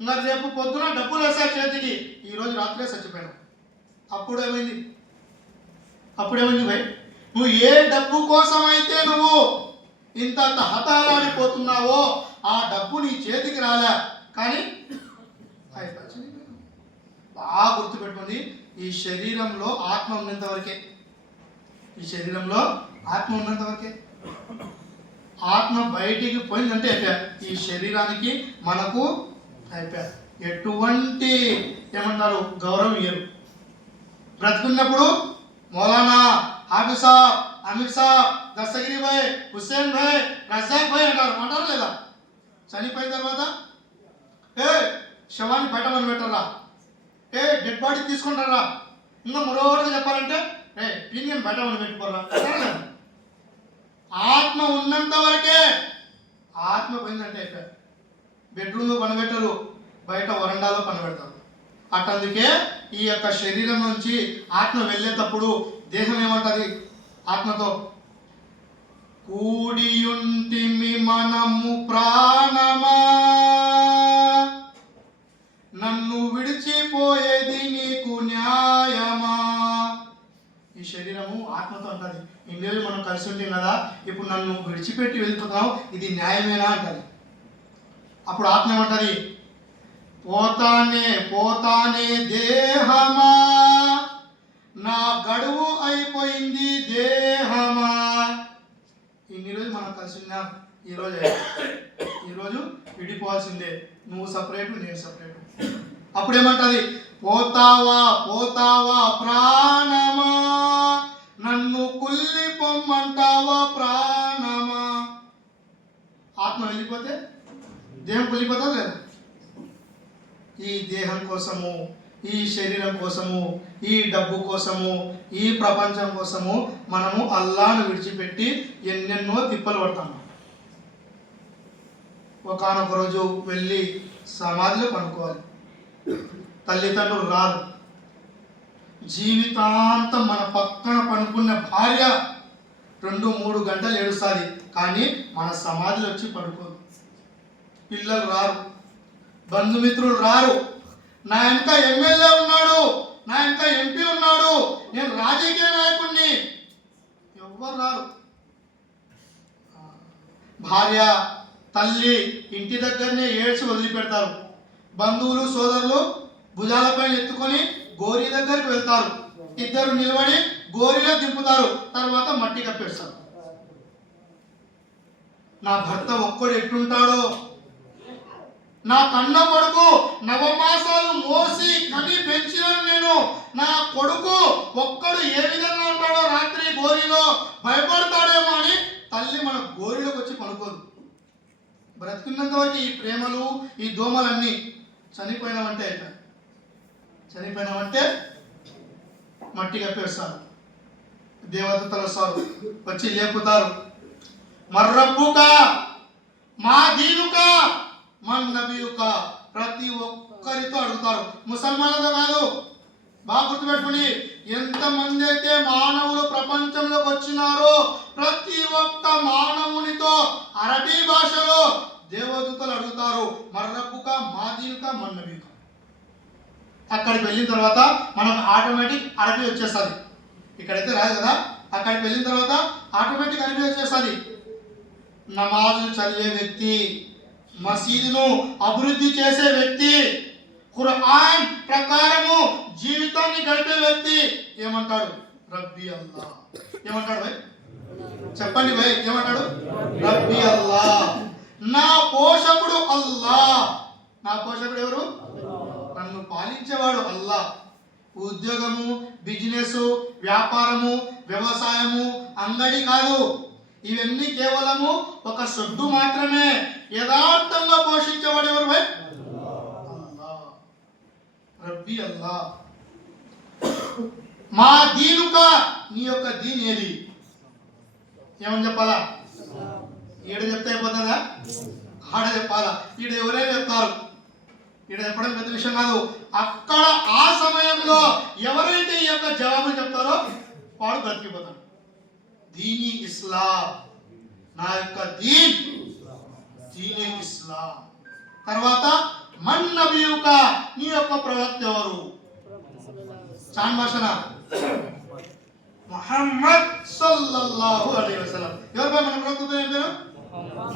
ఇంకా రేపు పొద్దున డబ్బులు వస్తాయి చేతికి. ఈరోజు రాత్రే చచ్చిపోయావు. అప్పుడేమైంది భయ్? నువ్వు ఏ డబ్బు కోసం అయితే నువ్వు ఇంత హతాలాడిపోతున్నావో ఆ డబ్బు నీ చేతికి రాలే, కానీ బాగా గుర్తుపెట్టుకుంది. ఈ శరీరంలో ఆత్మ ఉన్నంత వరకే, ఈ శరీరంలో ఆత్మ ఉన్నంత వరకే. ఆత్మ బయటికి పోయిందంటే అయిపోయా, ఈ శరీరానికి మనకు అయిపోయా. ఎటువంటి ఏమంటారు గౌరవం ఇయ్యరు. బ్రతుకున్నప్పుడు మౌలానా, హాఫిజ్ సాబ్, అమీర్ సాబ్, దస్తగిరి భాయ్, హుస్సేన్ భాయ్, రజాక్ భాయ్ అంటారు లేదా? చనిపోయిన తర్వాత శవాన్ని బయట మనం పెట్టారా, డెడ్ బాడీ తీసుకుంటారా, ఇంకా మరోగా చెప్పాలంటే పీనియన్ బయట మనం పెట్టుకోరా. ఆత్మ ఉన్నంత వరకే. ఆత్మ పోయిందంటే అయిపోయారు. బెడ్రూమ్లో పనిపెట్టరు, బయట వరండాలో పనిపెడతారు. అట్లందుకే ఈ యొక్క శరీరం నుంచి ఆత్మ వెళ్ళేటప్పుడు దేహం ఏమంటది? ఆత్మతో కూడియుంటిమి మనము ప్రాణమా, నన్ను విడిచిపోయేది నీకు న్యాయమా. ఈ శరీరము ఆత్మతో అంటది, ఇన్ని రోజులు మనం కలిసి ఉంటాం కదా, ఇప్పుడు నన్ను విడిచిపెట్టి వెళ్ళిపోతున్నావు, ఇది న్యాయమేనా అంటది. అప్పుడు ఆత్మ ఏమంటది? పోతానే దేహమా, నా గడువు అయిపోయింది దేహమా. ఇన్ని రోజులు మనం కలిసి ఉన్నాం, ఈరోజు విడిపోవాల్సిందే. నువ్వు సపరేటు, నేను సపరేటు. అప్పుడు ఏమంటది? పోతావా ప్రాణమా, నన్ను కుల్లి పొమ్మంటావా ప్రాణమా. ఆత్మ వెళ్ళిపోతే దేహం కుళ్ళిపోతా లేదా? ఈ దేహం కోసము, ఈ శరీరం కోసము, ఈ డబ్బు కోసము, ఈ ప్రపంచం కోసము మనము అల్లాను విడిచిపెట్టి ఎన్నెన్నో తిప్పలు పడతాము. ఒకానొక రోజు వెళ్ళి సమాధిలో పడుకోవాలి. తల్లిదండ్రులు రారు. జీవితాంతం మన పక్కన పడుకున్న భార్య 2-3 గంటలు ఏడుస్తుంది, కానీ మన సమాధిలో వచ్చి పడుకోదు. పిల్లలు రారు, బంధుమిత్రులు రారు. నా వెనక ఎమ్మెల్యే ఉన్నాడు, నా వెనక ఎంపీ ఉన్నాడు, నేను రాజకీయ నాయకుడిని, ఎవ్వరు రారు. భార్య, తల్లి ఇంటి దగ్గరనే ఏడ్చి వదిలిపెడతారు. బంధువులు, సోదరులు భుజాలపై ఎత్తుకొని గోరి దగ్గరికి వెళ్తారు. ఇద్దరు నిలబడి గోరిలో దింపుతారు, తర్వాత మట్టి కప్పేస్తారు. నా భర్త ఒక్కడు ఎట్టుంటాడో, నా కన్న కొడుకు 9 మాసాలు మోసి కని పెంచినాను నేను, నా కొడుకు ఒక్కడు ఏ విధంగా ఉంటాడో, రాత్రి గోరిలో భయపడతాడేమో అని తల్లి మన గోరిలోకి వచ్చి పడుకోదు. బ్రతికున్నంత వరకు ఈ ప్రేమలు, ఈ దోమలన్నీ. చనిపోయినామంటే మట్టి కప్పేస్తారు. దేవతలు వస్తారు, వచ్చి లేపుతారు. మర్రబ్బుక మా దీనుక మన్ నబియుక, ప్రతి ఒక్కరితో అడుగుతారు. ముసల్మాన్లతో కాదు. బాగా గుర్తుపెట్టుకుని, ఎంతమంది అయితే మానవులు ప్రపంచంలోకి వచ్చినారో ప్రతి ఒక్క మానవునితో అరబీ భాషలో దేవదూతలు అడుగుతారు, మర్రబ్బుక మాదీనుక మన్నబీక. అక్కడికి వెళ్ళిన తర్వాత మనకు ఆటోమేటిక్ అరబీ వచ్చేస్తుంది. ఇక్కడైతే రాదు కదా, అక్కడికి వెళ్ళిన తర్వాత ఆటోమేటిక్ అరబీ వచ్చేస్తుంది. నమాజులు చదివే వ్యక్తి, మసీదును అభివృద్ధి చేసే వ్యక్తి, ఖురాన్ ప్రకారము జీవితాన్ని గడిపే వ్యక్తి ఏమంటాడు? రబ్బీ అల్లా. ఏమంటాడు భయ్? చెప్పండి భయ్, ఏమంటాడు? రబ్బీ అల్లా, నా పోషకుడు అల్లా. నా పోషకుడు ఎవరు? నన్ను పాలించేవాడు అల్లా. ఉద్యోగము, బిజినెస్, వ్యాపారము, వ్యవసాయము, అంగడి కాదు. ఇవన్నీ కేవలము ఒక సొడ్డు మాత్రమే. యథార్థంగా పోషించేవాడు ఎవరు భయ్? అల్లా. రబ్బీ అల్లా. మా దీనుక, నీ యొక్క దీన్ ఏది? ఏమని చెప్పాలా? ఈడ చెప్తే అయిపోతుందా? ఆడ చెప్పాలా? ఈడ ఎవరైనా చెప్తారు. ఈడ చెప్పడం పెద్ద విషయం కాదు. అక్కడ ఆ సమయంలో ఎవరైతే ఈ యొక్క జవాబులు చెప్తారో వాడు బ్రతికిపోతాడు. దీని ఇస్లాం, నా యొక్క దీన్ దీని ఇస్లాం. తర్వాత మన్ నబియుక, నీ యొక్క ప్రవక్త ఎవరు? చాన్ భాషనా? ముహమ్మద్ సల్లల్లాహు అలైహి వసల్లం. ఎవరు మన ప్రవక్త పేరు?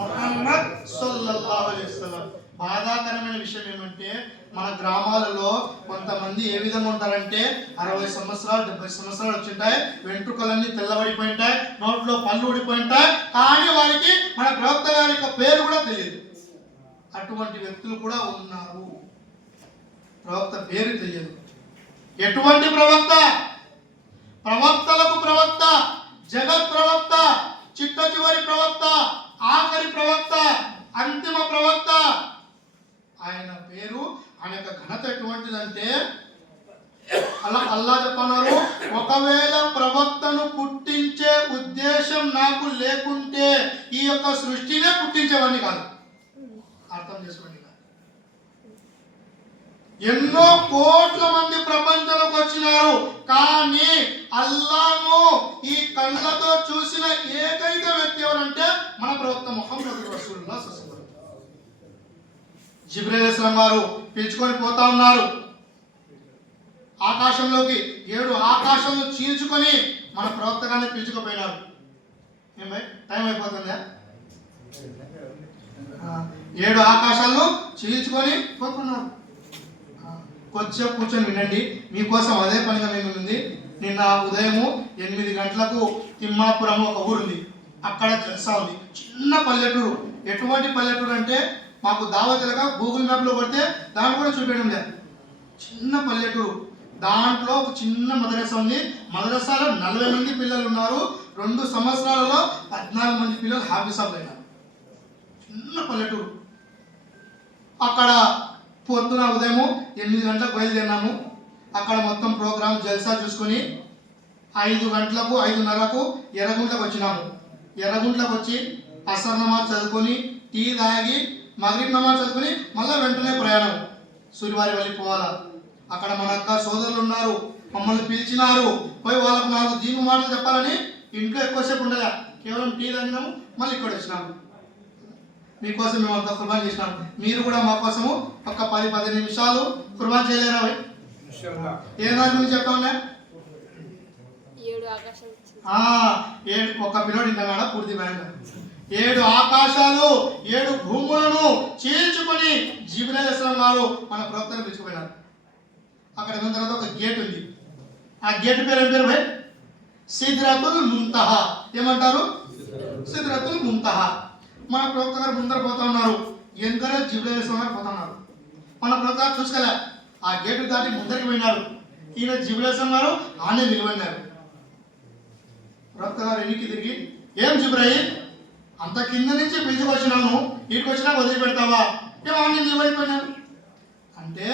ముహమ్మద్ సల్లల్లాహు అలైహి వసల్లం. బాధాకరమైన విషయం ఏమంటే మన గ్రామాలలో కొంతమంది ఏ విధంగా ఉంటారంటే 60 సంవత్సరాలు 70 సంవత్సరాలు వచ్చింటాయి, వెంట్రుకలన్నీ తెల్లబడిపోయింటాయి, నోట్లో పళ్ళు ఊడిపోయింటాయి, కానీ వారికి మన ప్రవక్త గారి యొక్క పేరు కూడా తెలియదు. అటువంటి వ్యక్తులు కూడా ఉన్నారు. ప్రవక్త పేరు తెలియదు. ఎటువంటి ప్రవక్త? ప్రవక్తలకు ప్రవక్త, జగత్ ప్రవక్త, చిట్ట చివరి ప్రవక్త, ఆఖరి ప్రవక్త, అంతిమ ప్రవక్త. ఆయన పేరు, ఆయన యొక్క ఘనత ఎటువంటిదంటే అల్లా చెప్పన్నారు, ఒకవేళ ప్రవక్తను పుట్టించే ఉద్దేశం నాకు లేకుంటే ఈ యొక్క సృష్టినే పుట్టించేవాడిని కాదు. అర్థం చేసుకోండి. ఎన్నో కోట్ల మంది ప్రపంచంలోకి వచ్చినారు, కానీ అల్లాను ఈ కళ్ళతో చూసిన ఏకైక వ్యక్తి ఎవరంటే మన ప్రవక్త ముహమ్మద్ రసూలుల్లాహ్ సల్లల్లాహు అలైహి వసల్లం. జిబ్రీల్ అలైహిస్సలాం గారు పిలుచుకొని పోతా ఉన్నారు ఆకాశంలోకి. 7 ఆకాశంలో చీల్చుకొని మన ప్రవక్త గారిని పిలుచుకుపోయినారు. ఏమై టైం అయిపోతుందా? 7 ఆకాశాలను చీల్చుకొని పోతున్నారు. కొంచెం కూర్చొని వినండి, మీకోసం అదే పనిగా మేము ఉంది. నిన్న ఉదయము 8 గంటలకు తిమ్మాపురం ఒక ఊరుంది, అక్కడ జల్సా ఉంది. చిన్న పల్లెటూరు. ఎటువంటి పల్లెటూరు అంటే మాకు దావతలుగా గూగుల్ మ్యాప్లో కొడితే దాన్ని కూడా చూపించడం లేదు. చిన్న పల్లెటూరు. దాంట్లో ఒక చిన్న మదరసా ఉంది. మదరసాలో 40 మంది పిల్లలు ఉన్నారు. 2 సంవత్సరాలలో 14 మంది పిల్లలు హాఫీసాలు అయినారు. చిన్న పల్లెటూరు. అక్కడ పొద్దున ఉదయము 8 గంటలకు బయలుదేరినాము. అక్కడ మొత్తం ప్రోగ్రామ్ జల్సా చూసుకొని 5 గంటలకు 5:30కు ఎర్రగుంట్లకు వచ్చినాము. ఎర్రగుంట్లకు వచ్చి అసర్ నమాజ్ చదువుకొని, టీ తాగి, మగ్రిబ్ నమాజ్ చదువుకొని మళ్ళీ వెంటనే ప్రయాణం సూర్యవారి వెళ్ళిపోవాలా. అక్కడ మన అక్క సోదరులు ఉన్నారు, మమ్మల్ని పిలిచినారు. పోయి వాళ్ళకు 4 దీపు మాటలు చెప్పాలని ఇంట్లో ఎక్కువసేపు ఉండగా కేవలం టీ తాగినాము, మళ్ళీ ఇక్కడ వచ్చినాము. మీకోసం మేము అంత కుర్బాన్ చేసినాం. మీరు కూడా మా కోసము ఒక 10-15 నిమిషాలు కుర్బాన్ చేయలేరా? ఏ దాని గురించి చెప్పాలన్నా? 7 ఒక పిల్లోడు ఇంటన్నాడా పూర్తి బ్యాండ్. 7 ఆకాశాలు 7 భూములను చీల్చుకొని జిబ్రీల్ అలైహిస్సలాం గారు మన ప్రవక్తను పిలుచుకుపోయినారు. అక్కడ వెళ్ళిన తర్వాత ఒక గేట్ ఉంది. ఆ గేట్ పేరు ఏం పేరు భయ్? సిద్రతుల్ ముంతహా. ఏమంటారు? సిద్రతుల్ ముంతహా. మన ప్రవక్త గారు ముందర పోతా ఉన్నారు, వెనుకనే జిబ్రీల్ అలైహిస్సలాం గారు పోతా ఉన్నారు. మన ప్రవక్త గారు చూసుకోలే, ఆ గేటు దాటి ముందరికి పోయినారు. ఈయన జిబ్రీల్ అలైహిస్సలాం గారు ఆనే నిలబడినారు. ప్రవక్త గారు వెనక్కి తిరిగి, ఏం జిబ్రాయిల్, అంత కింద నుంచి పిలుచుకొచ్చినాను, ఇక్కడికి వచ్చినా వదిలిపెడతావా? ఏమో నేను నిలబడిపోయినాను అంటే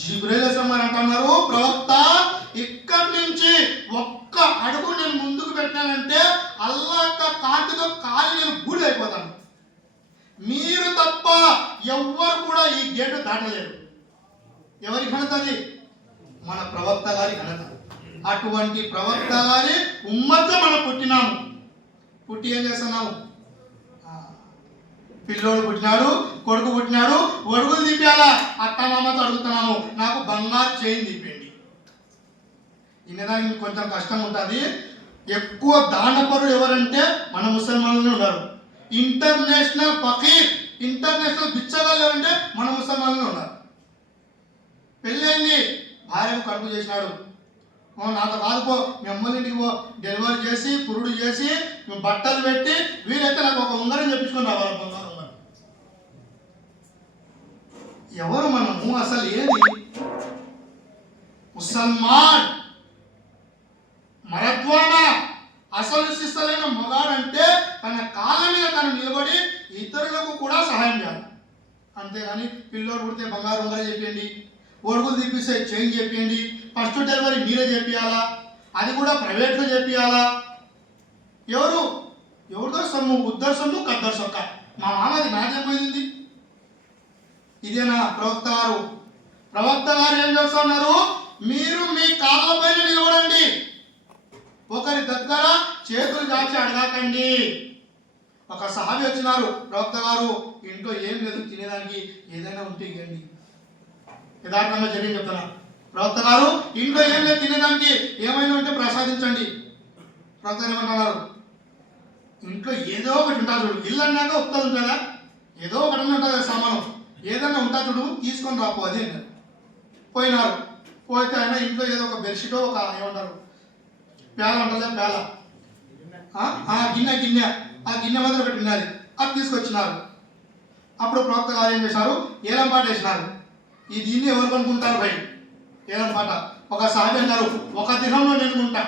జిబ్రీల్ అలైహిస్సలాం గారు అంటున్నారు, ప్రవక్త ఇక్కడి నుంచి ఒక్క అడుగు నేను ముందుకు పెట్టానంటే అల్లా యొక్క కాంతితో కాలి నేను బూడి అయిపోతాను. మీరు తప్ప ఎవ్వరు కూడా ఈ గేటు దాటలేరు. ఎవరి ఘనత అది? మన ప్రవక్త గారి ఘనత. అటువంటి ప్రవక్త గారి ఉమ్మత్తో మనం పుట్టినాము. పుట్టి ఏం చేస్తున్నాము? పిల్లోడు పుట్టినాడు, కొడుకు పుట్టినాడు, ఒడుగులు తీపియాలా, అత్త మామతో అడుగుతున్నాము నాకు బంగారు చైన్ తీపండి. ఇన్నదానికి కొంచెం కష్టం ఉంటుంది. ఎక్కువ దానపరులు ఎవరంటే మన ముసల్మాన్లు ఉన్నారు. ఇంటర్నేషనల్ ఫకీర్, ఇంటర్నేషనల్ బిచ్చగాళ్ళు ఎవరంటే మన ముసల్మాన్లు ఉన్నారు. పెళ్ళైంది, భార్యకు కడుపు చేసినాడు, నాతో కాదుపో మీ అమ్మల ఇంటికి పో, డెలివరీ చేసి పురుడు చేసి బట్టలు పెట్టి వీలైతే నాకు ఒక ఉంగరం చెప్పించుకొని రావాలి, బంగారు ఉంగరం. ఎవరు మనము అసలు? ఏది ముసల్మాన్ మరద్వానా అసలు శిస్తలైన మొగాడంటే తన కాళ్ళ మీద తను నిలబడి ఇతరులకు కూడా సహాయం చేయాలి. అంతేగాని పిల్లోడు పుడితే బంగారు ఉంగరం చెప్పండి, ఒడుగులు తీపిస్తే చైన్ చెప్పండి, ఫస్ట్ డెలివరీ మీరే చెప్పియాలా, అది కూడా ప్రైవేట్లో చెప్పియాలా. ఎవరిదో సొమ్ము, ఉద్దరు సొమ్ము, కద్దరు సొక్క. మా మామది నాదేమైంది? ఇదేనా ప్రవక్త గారు? ప్రవక్త గారు ఏం చేస్తున్నారు? మీరు మీ కాళ్ళ పైన నిలబడండి, ఒకరి దగ్గర చేతులు చాచి అడగకండి. ఒక సహాబీ వచ్చినారు, ప్రవక్త గారు ఇంట్లో ఏం లేదు తినేదానికి, ఏదైనా ఉంటే ఇవ్వండి. యథార్థంగా జరిగి చెప్తున్నా, ప్రవక్త గారు ఇంట్లో ఏం లేదు తినేదానికి, ఏమైనా ఉంటే ప్రసాదించండి. ప్రవక్త గారు ఏమంటున్నారు? ఇంట్లో ఏదో ఒకటి ఉంటా చూడు, ఇల్లు అన్నాక ఉత్తలు ఉంటుందా, ఏదో ఒకటి ఉంటుంది సామానం, ఏదన్నా ఉంటా చూడు తీసుకొని రాపో అది అన్నారు. పోయినారు, పోతే ఆయన ఇంట్లో ఏదో ఒక బెడ్షీటో ఒక ఏమంటారు పేల ఉంటుందా, పేల గిన్నె ఆ గిన్నె మాత్రం ఒకటి ఉన్నది, అది తీసుకొచ్చినారు. అప్పుడు ప్రవక్త గారు ఏం చేశారు? ఏలం పాట వేసినారు. ఈ దీన్ని ఎవరు కొనుక్కుంటారు భయ్? ఏలం పాట. ఒక సాహబీ అన్నారు, ఒక దిర్హంలో నేను కొంటా.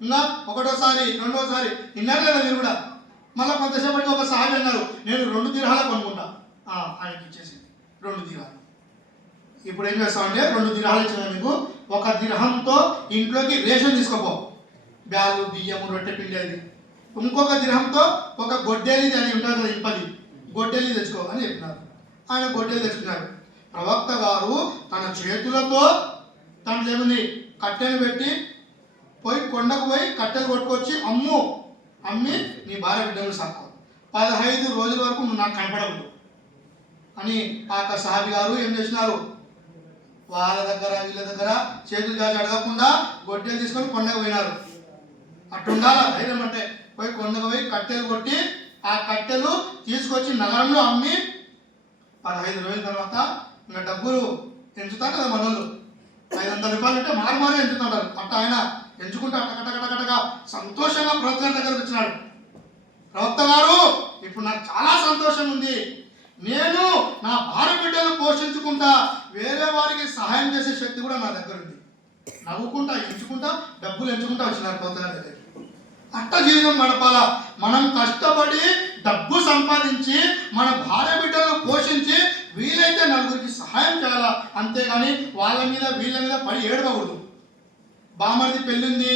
ఇంకా ఒకటోసారి రెండోసారి విన్నారు కదా మీరు కూడా. మళ్ళీ కొంతసేపటికి ఒక సాహబీ అన్నారు, నేను 2 దిర్హాలు కొనుక్కుంటా. ఆయనకి ఇచ్చేసింది 2 దిర్హాలు. ఇప్పుడు ఏం చేస్తామంటే 2 దిర్హాలు ఇచ్చిన మీకు, ఒక దిర్హంతో ఇంట్లోకి రేషన్ తీసుకోపో, బ్యాలు బియ్యము రొట్టె పిండి అది. ఇంకొక దిర్హంతో ఒక గొడ్డేలి అది ఉంటుంది కదా ఇంపది, గొడ్డేలి తెచ్చుకో అని చెప్పినారు. ఆయన గొడ్డేలి తెచ్చుకున్నారు. ప్రవక్త గారు తన చేతులతో దాంట్లో ఏముంది కట్టెను పెట్టి పోయి కొండకు పోయి కట్టెలు కొట్టుకొచ్చి అమ్మి నీ భార్య బిడ్డలు సాక్కో, 15 రోజుల వరకు నువ్వు నాకు కనపడకూడదు అని ఆ సహాబి గారు ఏం చేసినారు? వాళ్ళ దగ్గర వీళ్ళ దగ్గర చేతులు చాచి అడగకుండా గొడ్డెలు తీసుకొని కొండకు పోయినారు. అట్టుండాల ధైర్యం అంటే. పోయి కొండకు పోయి కట్టెలు కొట్టి ఆ కట్టెలు తీసుకొచ్చి నగరంలో అమ్మి 15 రోజుల తర్వాత ఇంకా డబ్బులు ఎంచుతారు కదా మనోళ్ళు, 500 రూపాయలు అంటే మారు ఎంచుతుంటారు. అట్లా ఆయన ఎంచుకుంటే అట్టకట్టకట్టగా సంతోషంగా ప్రవక్త గారి దగ్గరకు వచ్చినాడు. ప్రవక్త గారు ఇప్పుడు నాకు చాలా సంతోషం ఉంది, నేను నా భార్య బిడ్డలు పోషించుకుంటా, వేరే వారికి సహాయం చేసే శక్తి కూడా నా దగ్గర ఉంది. నవ్వుకుంటా ఎంచుకుంటా డబ్బులు ఎంచుకుంటా వచ్చినారు ప్రవక్త గారి దగ్గర. అట్ట జీవితం గడపాలా. మనం కష్టపడి డబ్బు సంపాదించి మన భార్య బిడ్డలను పోషించి వీలైతే నలుగురికి సహాయం చేయాలా, అంతేగాని వాళ్ళ మీద వీళ్ళ మీద పడి ఏడవకూడదు. బామర్ది పెళ్ళింది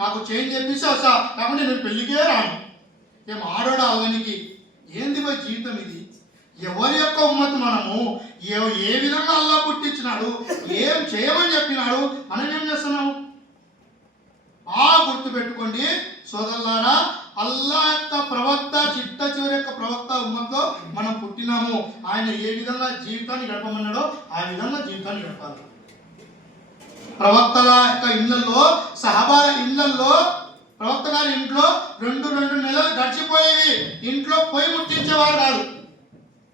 నాకు చేంజ్ చేపిస్తే వస్తా, కాకుండా నేను పెళ్ళికే రాను. ఏం ఆడోడ అవనికి ఏంది పోయి జీవితం ఇది? ఎవరి యొక్క ఉమ్మతి మనము? ఏ విధంగా అల్లా పుట్టించినాడు, ఏం చేయమని చెప్పినాడు, మనం ఏం చేస్తున్నాము? గుర్తు పెట్టుకోండి సోదరులారా, అల్లా యొక్క ప్రవక్త చిట్ట చివరి యొక్క ప్రవక్త ఉమ్మతో మనం పుట్టినాము. ఆయన ఏ విధంగా జీవితాన్ని గడపమన్నాడో ఆ విధంగా జీవితాన్ని గడపాలి. ప్రవక్తల యొక్క ఇళ్లలో, సహబాల ఇళ్లలో, ప్రవక్త గారి ఇంట్లో 2 నెలలు గడిచిపోయేవి. ఇంట్లో పొయ్యి ముట్టించేవారు కాదు.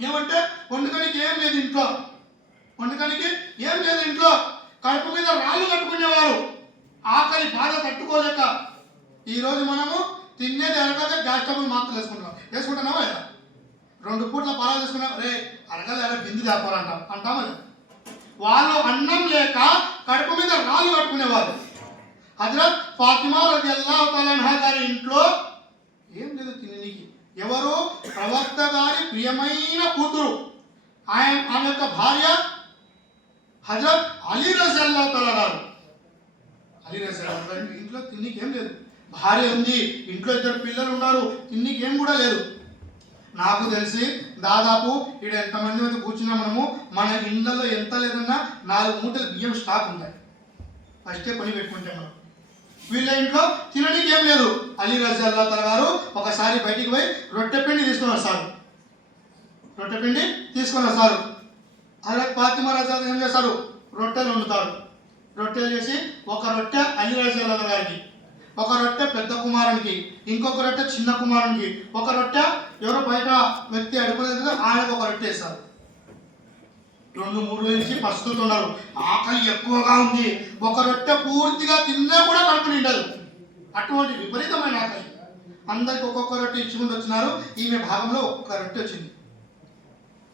ఏమంటే వండుకనికి ఏం లేదు ఇంట్లో, కడుపు మీద రాళ్ళు కట్టుకునేవారు, ఆకలి బాధ తట్టుకోలేక. ఈరోజు మనము తినేది అరగక గ్యాస్ ట్రబుల్ మాత్రం వేసుకుంటున్నామా లేదా? 2 పూట్ల పాలు తీసుకున్నాం, రే అరగలేదా బింది అంటామా లేదా? వాళ్ళు అన్నం లేక కడుపు మీద రాళ్ళు కట్టుకునేవారు. హజరత్ ఫాతిమా రలియల్లాహు తఆలా అన్హా గారి ఇంట్లో ఏం లేదు తిననీకి. ఎవరు? ప్రవక్త గారి ప్రియమైన కూతురు, ఆమె యొక్క భార్య హజరత్ అలీ రలియల్లాహు తఆలా గారు. అలీ రలియల్లాహు గారి ఇంట్లో తిన్నీకి ఏం లేదు. భార్య ఉంది, ఇంట్లో 2 పిల్లలు ఉన్నారు, తిన్నీకి ఏం కూడా లేదు. నాకు తెలిసి దాదాపు ఇక్కడ ఎంతమంది మీద కూర్చున్నా మనము, మన ఇళ్ళల్లో ఎంత లేదన్నా 4 మూటలు బియ్యం స్టాక్ ఉంటాయి. ఫస్టే కొని పెట్టుకుంటే మనం. వీళ్ళ ఇంట్లో తినడానికి ఏం లేదు. అలీ రలియల్లాహు తఆలా గారు ఒకసారి బయటికి పోయి రొట్టె పిండి తీసుకుని వస్తారు. రొట్టె పిండి తీసుకొని వస్తారు. హజరత్ ఫాతిమా రజియల్లాహు ఏం చేస్తారు? రొట్టెలు వండుతారు. రొట్టెలు చేసి ఒక రొట్టె అలీ రజియల్లాహు గారికి, ఒక రొట్టె పెద్ద కుమారునికి, ఇంకొక రొట్టె చిన్న కుమారునికి, ఒక రొట్టె ఎవరో బయట వ్యక్తి అడుగులేదు ఆయనకు ఒక రొట్టె వేస్తారు. 2-3 రోజుల నుంచి పస్తుతున్నారు, ఆకలి ఎక్కువగా ఉంది, ఒక రొట్టె పూర్తిగా తిన్నా కూడా కడుపు నిండదు, అటువంటి విపరీతమైన ఆకలి. అందరికి ఒక్కొక్క రొట్టె ఇచ్చుకుంటూ వచ్చినారు. ఈమె భాగంలో ఒక్క రొట్టె వచ్చింది,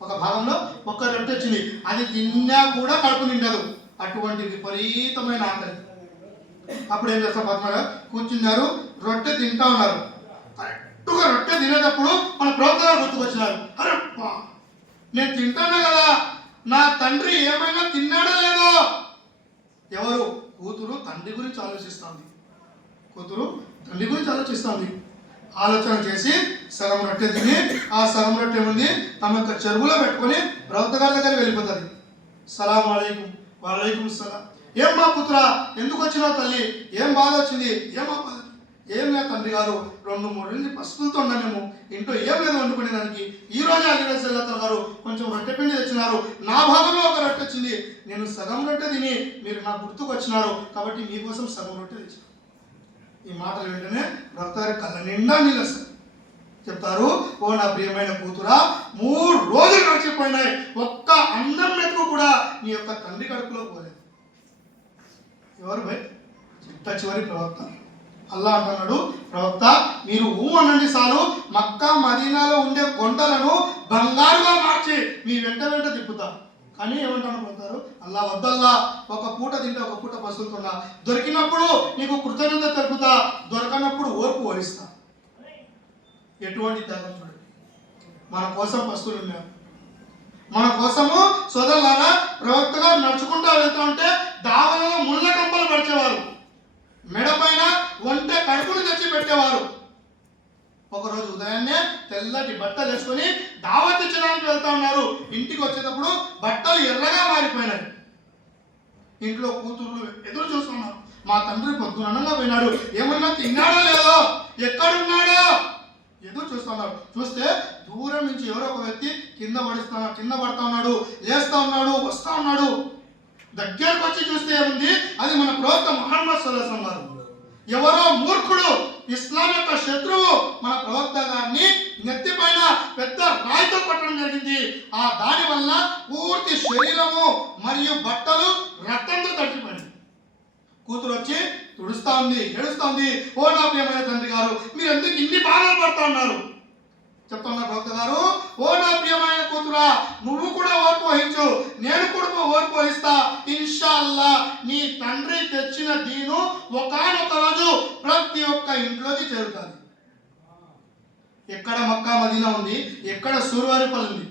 ఒక భాగంలో ఒక్క రొట్టె వచ్చింది, అది తిన్నా కూడా కడుపు నిండదు, అటువంటి విపరీతమైన ఆకలి. అప్పుడు ఏం చేస్తారు? ఫాతిమా కూర్చున్నారు, రొట్టె తింటా ఉన్నారు. కరెక్ట్గా రొట్టె తినేటప్పుడు మన ప్రవక్త గారు గుర్తుకొచ్చినారు. అరే నేను తింటాను కదా, నా తండ్రి ఏమైనా తిన్నాడో లేదో. ఎవరు? కూతురు తండ్రి గురించి ఆలోచిస్తుంది, కూతురు తండ్రి గురించి ఆలోచిస్తుంది. ఆలోచన చేసి సగం రొట్టె తిని ఆ సగం రొట్టె ఉంది తమ యొక్క చెరువులో పెట్టుకొని ప్రవక్త గారి దగ్గర వెళ్ళిపోతుంది. సలాం అలైకుం. వాలైకుం సలాం. ఏం మా పుత్ర, ఎందుకు వచ్చినావు తల్లి, ఏం బాధ వచ్చింది? ఏం లేదు తండ్రి గారు, 2-3 రోజులు పస్తులతో ఉన్నా మేము, ఇంట్లో ఏం లేదు వండుకునే దానికి. ఈ రోజు అలీ రజియల్లాహు గారు కొంచెం రొట్టె పిండి తెచ్చినారు, నా భాగంలో ఒక రొట్టె వచ్చింది, నేను సగం రొట్టె తిని మీరు నా గుర్తుకు వచ్చినారు కాబట్టి మీకోసం సగం రొట్టె తెచ్చాను. ఈ మాటలు వెంటనే ప్రవక్త గారి కళ్ళ నిండా నీళ్ళు వస్తాయి. చెప్తారు, ఓ నా ప్రియమైన కూతురా, 3 రోజులు గడిచిపోయినాయి, ఒక్క అన్నం మెతుకు కూడా నీ యొక్క తండ్రి కడుపులో పోలేదు. ఎవరు భయ్? చిట్ట చివరి ప్రవక్త. అల్లా అంటున్నాడు, ప్రవక్త మీరు అనండి చాలు, మక్కా మదీనాలో ఉండే కొండలను బంగారుగా మార్చి మీ వెంట తిప్పుతా. కానీ ఏమంటాను పోతారు? అల్లా వద్దల్లా, ఒక పూట తింటే ఒక పూట పసులుతున్నా, దొరికినప్పుడు నీకు కృతజ్ఞత తెలుపుతా, దొరకనప్పుడు ఓర్పు వహిస్తా. ఎటువంటి త్యాగం చూడండి. మన కోసం పస్తులు ఉన్నారు, మన కోసము సోదరులారా ప్రవక్తగా నడుచుకుంటూ వెళ్తూ ఉంటే దావలలో ముళ్ళ కంపలు పడిచేవారు, మెడ పైన ఒంటె కడుపును తెచ్చి పెట్టేవారు. ఒకరోజు ఉదయాన్నే తెల్లటి బట్టలు వేసుకొని దావత్ ఇచ్చడానికి వెళ్తా ఉన్నారు. ఇంటికి వచ్చేటప్పుడు బట్టలు ఎర్రగా మారిపోయినాయి. ఇంట్లో కూతుర్లు ఎదురు చూస్తున్నారు, మా తండ్రి పొద్దుననంగా పోయినాడు, ఏమన్నా తిన్నాడో లేదో, ఎక్కడున్నాడో ఎదురు చూస్తున్నారు. చూస్తే దూరం నుంచి ఎవరో ఒక వ్యక్తి కింద పడతా ఉన్నాడు, లేస్తా ఉన్నాడు, వస్తా ఉన్నాడు. దగ్గరకు వచ్చి చూస్తే ఏముంది? అది మన ప్రవక్త ముహమ్మద్ సల్లల్లాహు అలైహి వసల్లం. ఎవరో మూర్ఖుడు, ఇస్లాం యొక్క శత్రువు మన ప్రవక్త గారిని నెత్తిపైన పెద్ద రాయితో కొట్టడం జరిగింది. ఆ దాని వల్ల పూర్తి శరీరము మరియు బట్టలు రక్తంతో తడిచిపోయింది. కూతురు వచ్చి తుడుస్తా ఉంది, ఏడుస్తా ఉంది, ఓ నా ప్రియమైన తండ్రి గారు మీరు ఎందుకు ఇన్ని బాధలు పడతా ఉన్నారు? చెప్తున్నా ప్రవక్త గారు, ఓ నా ప్రియమైన కూతురా, నువ్వు కూడా ఓర్పు వహించు, నేను కూడా ఓర్పు వహిస్తా. ఇన్షాల్లా నీ తండ్రి తెచ్చిన దీను ఒకానొక రోజు ప్రతి ఒక్క ఇంట్లోకి చేరుతుంది. ఎక్కడ మక్కా మదీనా ఉంది, ఎక్కడ సూర్యవారిపల్లి ఉంది,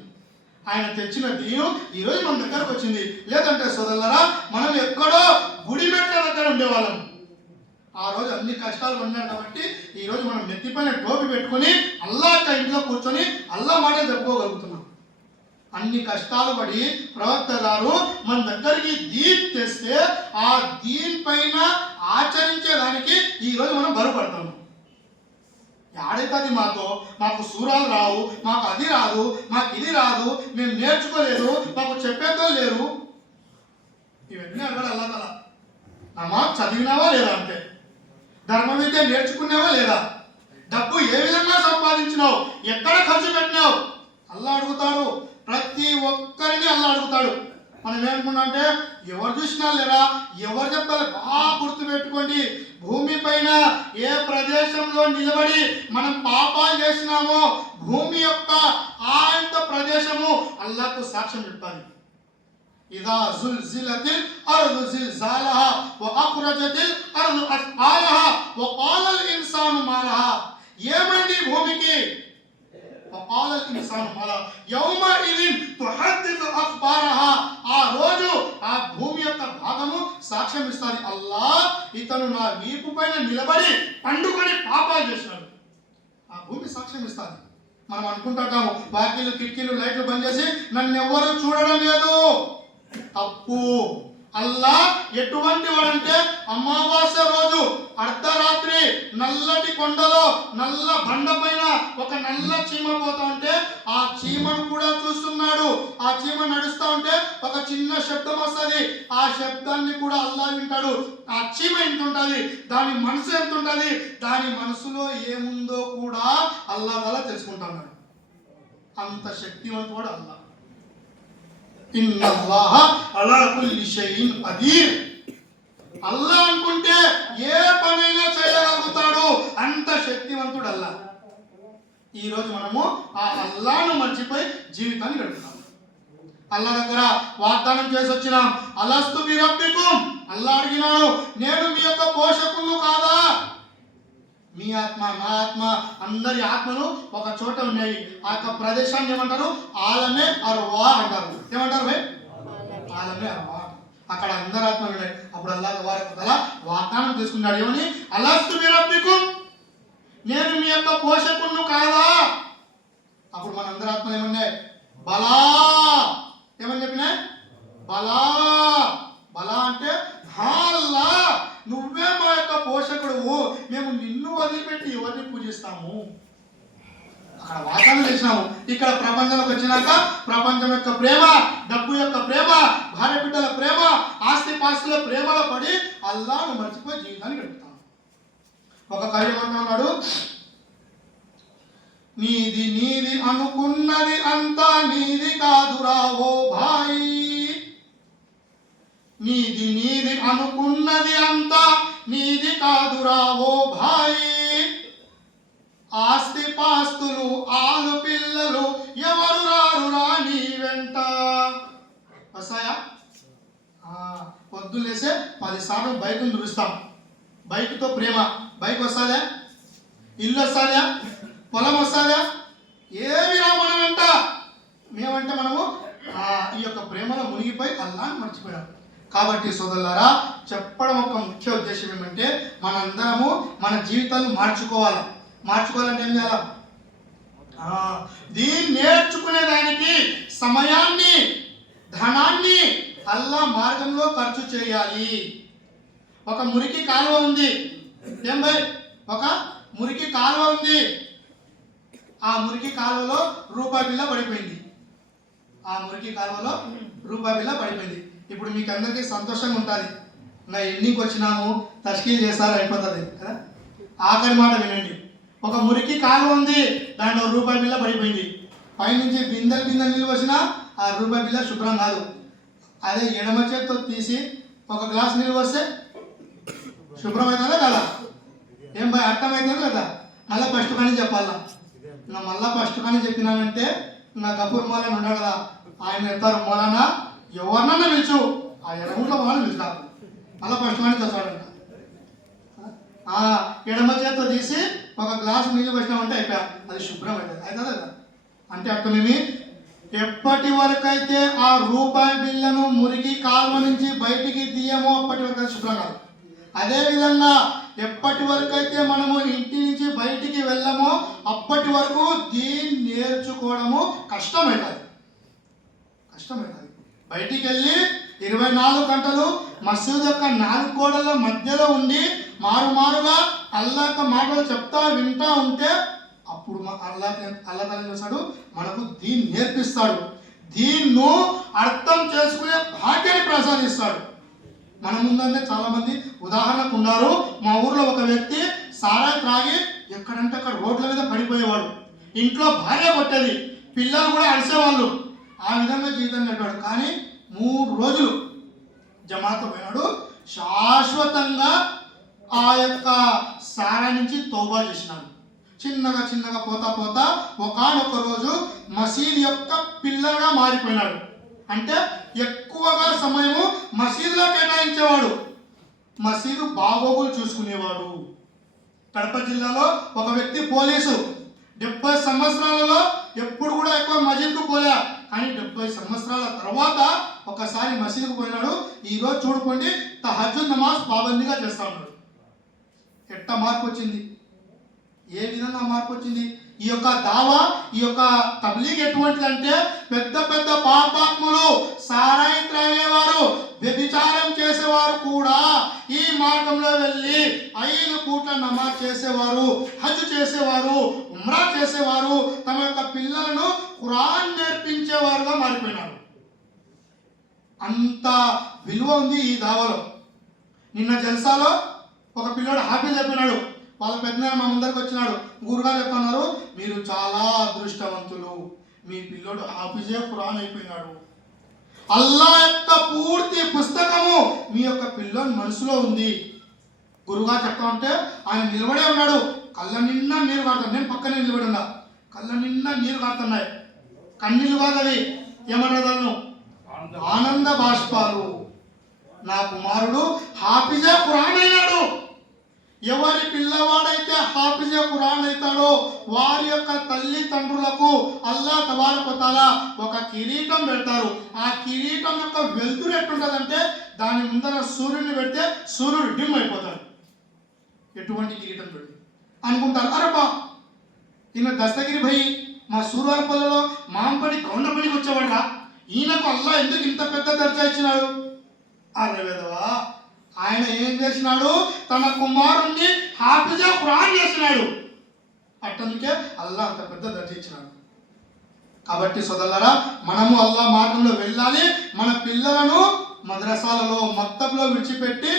ఆయన తెచ్చిన దీను ఈరోజు మన దగ్గరకు వచ్చింది. లేదంటే సోదరులారా మనం ఎక్కడో గుడి మెట్ల దగ్గర ఉండేవాళ్ళం. ఆ రోజు అన్ని కష్టాలు ఉన్నాయి కాబట్టి ఈ రోజు మనం నెత్తిపైన టోపీ పెట్టుకొని అల్లా ఇంట్లో కూర్చొని అల్లా మాట చెప్పుకోగలుగుతున్నాం. అన్ని కష్టాలు పడి ప్రవక్త గారు మన దగ్గరికి దీన్ తెస్తే ఆ దీన్ పైన ఆచరించేదానికి ఈ రోజు మనం బరుపడతాము. ఆడైతుంది మాకు సూరాలు రావు, మాకు అది రాదు, మాకు ఇది రాదు, మేము నేర్చుకోలేదు, మాకు చెప్పేదో లేరు, ఇవన్నీ అడగాలి అల్లా తల. నమాజ్ చదివినావా లేదా అంటే, ధర్మ విద్య నేర్చుకున్నావా లేదా, డబ్బు ఏ విధంగా సంపాదించినావు, ఎక్కడ ఖర్చు పెట్టినావు, అల్లా అడుగుతాడు. ప్రతి ఒక్కరిని అల్లా అడుగుతాడు. మనం ఏమనుకున్నా అంటే ఎవరు చూసినా లేరా, ఎవరు చెప్తారు? బాగా గుర్తు పెట్టుకోండి, భూమి పైన ఏ ప్రదేశంలో నిలబడి మనం పాపాలు చేసినామో భూమి యొక్క ఆయంత ప్రదేశము అల్లాహకు సాక్ష్యం చెప్పాలి. ఇదా జుల్జిలతిల్ అర్దు జిల్జాలహా వ అఖ్రజతిల్ అర్దు అస్ఆలహా వ ఖాలల్ ఇన్సాను మాలహా. ఏమైంది భూమికి? వఖాలల్ ఇన్సాను మాలహా యౌమఇదిన్ తుహద్దిసు అఖ్బారహా. ఆ రోజు ఆ భూమి యొక్క భాగము సాక్ష్యం ఇస్తుంది, అల్లాహ్ ఇతను నా వీపు పైన నిలబడి పండుకొని పాపాలు చేసినాడు. ఆ భూమి సాక్ష్యం ఇస్తుంది. మనం అనుకుంటాము వాకిలు కిటికీలు లైట్లు బంద్ చేసి నన్ను ఎవ్వరూ చూడడం లేదు. తప్పు. అల్లా ఎటువంటి వాడంటే అమావాస్య రోజు అర్ధరాత్రి నల్లటి కొండలో నల్ల బండ పైన ఒక నల్ల చీమ పోతా ఉంటే ఆ చీమను కూడా చూస్తున్నాడు. ఆ చీమ నడుస్తూ ఉంటే ఒక చిన్న శబ్దం వస్తుంది. ఆ శబ్దాన్ని కూడా అల్లా వింటాడు. ఆ చీమ ఎంత ఉంటుంది, దాని మనసు ఎంత ఉంటుంది, దాని మనసులో ఏముందో కూడా అల్లా వల్ల తెలుసుకుంటున్నాడు. అంత శక్తివంతుడు అల్లా. ఇన్నల్లాహ అలా కుల్లి షైఇన్ ఖదీర్. అల్లా అనుకుంటే ఏ పనైనా చేయగలుగుతాడు. అంత శక్తివంతుడు అల్లా. ఈరోజు మనము ఆ అల్లాను మర్చిపోయి జీవితాన్ని గడుపుతాం. అల్లా దగ్గర వాగ్దానం చేసి వచ్చినాం. అలస్తు బి రబ్బికుం. అల్లా అడిగినాడు, నేను మీ యొక్క పోషకులు కాదా? మీ ఆత్మ నా ఆత్మ అందరి ఆత్మలు ఒక చోట ఉన్నాయి. ఆ యొక్క ప్రదేశాన్ని ఏమంటారు? ఆలమే అర్వా అంటారు. ఏమంటారు భయ్? ఆలమే అర్వా. అక్కడ అందరి ఆత్మలు ఉన్నాయి. అప్పుడు అల్లా వారి వాగ్దానం తీసుకున్నాడు. ఏమని? అలస్తు బి రబ్బికుం, నేను మీ యొక్క పోషకును కాదా? అప్పుడు మన అందరి ఆత్మలు ఏమన్నాయి? బలా. ఏమని చెప్పినా? బలా. బలా అంటే అల్లా నువ్వే మా యొక్క పోషకుడువు, మేము నిన్ను వదిలిపెట్టి ఎవరిని పూజిస్తాము? అక్కడ వాగ్దానం చేసినాము. ఇక్కడ ప్రపంచంలోకి వచ్చినాక ప్రపంచం యొక్క ప్రేమ, డబ్బు యొక్క ప్రేమ, భార్య బిడ్డల ప్రేమ, ఆస్తి పాస్తుల ప్రేమలో పడి అల్లాను మర్చిపోయి జీవితాన్ని గడుపుతాం. ఒక కవి ఏమంటున్నాడు? నీది నీది అనుకున్నది అంతా నీది కాదురా ఓ భాయి. నీది నీది అనుకున్నది అంతా నీది కాదురా ఓ భాయి. ఆస్తి పాస్తులు ఆలు పిల్లలు ఎవరు రారురా నీ వెంట. వస్తాయా? పొద్దున్నేసే 10 సార్లు బైక్ను దురుస్తాం. బైక్తో ప్రేమ. బైక్ వస్తుందా? ఇల్లు వస్తుందా? పొలం వస్తుందా? ఏమి రా మనం వెంట. మేమంటే మనము ఈ యొక్క ప్రేమలో మునిగిపోయి అల్లాని మర్చిపోయాం. కాబట్టి సోదరులారా, చెప్పడం ఒక ముఖ్య ఉద్దేశం ఏమంటే మనందరము మన జీవితాలను మార్చుకోవాలి. మార్చుకోవాలంటే ఏం చేయాలి? దీన్ని నేర్చుకునేదానికి సమయాన్ని, ధనాన్ని అల్లా మార్గంలో ఖర్చు చేయాలి. ఒక మురికి కాలువ ఉంది. ఏం భయ్? ఒక మురికి కాలువ ఉంది. ఆ మురికి కాలువలో రూపాయి బిల్ల పడిపోయింది. ఆ మురికి కాలువలో రూపాయి బిల్ల పడిపోయింది. ఇప్పుడు మీకు అందరికీ సంతోషంగా ఉంటుంది. నా ఎన్నికి వచ్చినాము, తష్కీల్ చేస్తారు, అయిపోతుంది కదా. ఆఖరి మాట వినండి. ఒక మురికి కాలువ ఉంది, దాంట్లో రూపాయి బిల్ల పడిపోయింది. పైనుంచి బిందెలు నీళ్ళు వచ్చినా ఆ రూపాయి బిల్ల శుభ్రం కాదు. అదే ఎడమ చేతితో తీసి ఒక గ్లాస్ నీళ్ళు వస్తే శుభ్రం అవుతుందా కదా? ఏం భయ అర్థమవుతుందా కదా? మళ్ళీ ఫస్ట్ కానీ చెప్పాలా? ఇంకా మళ్ళీ ఫస్ట్ కానీ చెప్పినానంటే నా గపూర్ మౌలానా ఉన్నాడు కదా, ఆయన చెప్తారు, మౌలానా ఎవరినన్నా పిలుచు, ఆ ఎడమలో వాళ్ళని పిలుస్తారు. మళ్ళీ ఫస్ట్ కానీ చదవాడంట. ఎడమ చేతితో తీసి ఒక గ్లాసు నీళ్ళు వచ్చినామంటే అయిపోయా, అది శుభ్రం అవుతుంది. అవుతుందా కదా? అంటే అర్థమేమి? ఎప్పటి వరకు అయితే ఆ రూపాయి బిల్లను మురికి కాలువ నుంచి బయటికి తీయమో అప్పటి వరకు అది శుభ్రం కాదు. అదేవిధంగా ఎప్పటి వరకు అయితే మనము ఇంటి నుంచి బయటికి వెళ్ళమో అప్పటి వరకు దీన్ని నేర్చుకోవడము కష్టమవుతుంది. బయటికి వెళ్ళి 24 గంటలు మసీదు యొక్క 4 గోడల మధ్యలో ఉండి మారుగా అల్లా యొక్క మాటలు చెప్తా వింటా ఉంటే అప్పుడు అల్లా చేస్తాడు, మనకు దీన్ని నేర్పిస్తాడు. దీన్ని అర్థం చేసుకునే భాగ్యాన్ని ప్రసాదిస్తాడు. మన ముందనే చాలా మంది ఉదాహరణకు ఉన్నారు. మా ఊర్లో ఒక వ్యక్తి సారా త్రాగి ఎక్కడంటే అక్కడ రోడ్ల మీద పడిపోయేవాడు. ఇంట్లో భార్య కొట్టేది, పిల్లలు కూడా అరిసేవాళ్ళు. ఆ విధంగా జీవితం గడిపాడు. కానీ 3 రోజులు జమాతో పోయినాడు. శాశ్వతంగా ఆ యొక్క సారా నుంచి తౌబా చేసినాడు. చిన్నగా పోతా ఒకానొక రోజు మసీద్ యొక్క పిల్లగా మారిపోయినాడు. అంటే ఎక్కువగా సమయము మసీదులో కేటాయించేవాడు, మసీదు బాగోగులు చూసుకునేవాడు. కడప జిల్లాలో ఒక వ్యక్తి పోలీసు 70 సంవత్సరాలలో ఎప్పుడు కూడా ఎక్కువ మసీదుకు పోలే. కానీ 70 సంవత్సరాల తర్వాత ఒకసారి మసీదుకు పోయినాడు. ఈరోజు చూడుకోండి, తహజ్జుద్ నమాజ్ పాబందీగా చేస్తా ఉన్నాడు. ఎట్ట మార్పు వచ్చింది? ఏ విధంగా మార్పు వచ్చింది? ఈ యొక్క దావా, ఈ యొక్క తబ్లీగ్ ఎటువంటిదంటే పెద్ద పెద్ద పాపాత్ములు, సారాయి త్రాగేవారు, వ్యభిచారం చేసేవారు కూడా ఈ మార్గంలో వెళ్ళి 5 పూట్ల నమాజ్ చేసేవారు, హజ్ చేసేవారు, ఉమ్రా చేసేవారు, తమ యొక్క పిల్లలను ఖురాన్ నేర్పించేవారుగా మారిపోయినారు. అంత విలువ ఉంది ఈ దావాలో. నిన్న జల్సాలో ఒక పిల్లోడు హాఫీజ్ అయిపోయినాడు. వాళ్ళ పెద్దనాన్న మా ముందరికి వచ్చినాడు. గురుగారు చెప్తున్నారు, మీరు చాలా అదృష్టవంతులు, మీ పిల్లోడు హాఫీజే ఖురాన్ అయిపోయినాడు. అల్లా యొక్క పూర్తి పుస్తకము మీ యొక్క పిల్లోని మనసులో ఉంది. గురుగారు చెప్తా ఉంటే ఆయన నిలబడే ఉన్నాడు. కళ్ళ నిండా నీరు కారుతాడు. నేను పక్కనే నిలబడి ఉన్నా. కళ్ళ నిండా నీరు కారుతున్నాయి. కన్నీళ్ళు కాదవి, ఏమంటారు, ఆనంద బాష్పాలు. నా కుమారుడు హాఫీజే ఖురాన్ అయినాడు. ఎవరి పిల్లవాడైతే హాఫీజే ఖురాన్ అవుతాడో వారి యొక్క తల్లిదండ్రులకు అల్లా తబారక వ తఆలా ఒక కిరీటం పెడతారు. ఆ కిరీటం యొక్క వెలుతురు ఎట్టుంటుందంటే దాని ముందర సూర్యుడిని పెడితే సూర్యుడు డిమ్ అయిపోతాడు. ఎటువంటి కిరీటం పెట్టి అనుకుంటారు, అరబ్బా ఈయన దస్తగిరి భయ్ మా సూర్యాలపల్లిలో మాంపడి గౌండపల్లికి వచ్చేవాళ్ళ, ఈయనకు అల్లా ఎందుకు ఇంత పెద్ద దర్జా ఇచ్చినాడు? అరే వెదవా, ఆయన ఏం చేసినాడు? తన కుమారుణ్ణి హాఫీజే ఖురాన్ చేసినాడు. అట్టనికే అల్లా అంత పెద్ద దర్జా ఇచ్చినాడు. కాబట్టి సోదరులారా, మనము అల్లా మార్గంలో వెళ్ళాలి. మన పిల్లలను మద్రసాలలో, మక్తబ్లో విడిచిపెట్టి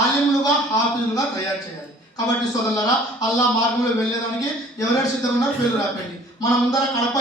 ఆలిములుగా, హాఫీజులుగా తయారు చేయాలి. కాబట్టి సోదరులారా, అల్లా మార్గంలో వెళ్ళేదానికి ఎవరెవరు సిద్ధంగా ఉన్నారో పేర్లు రాపండి. మన ముందర కడప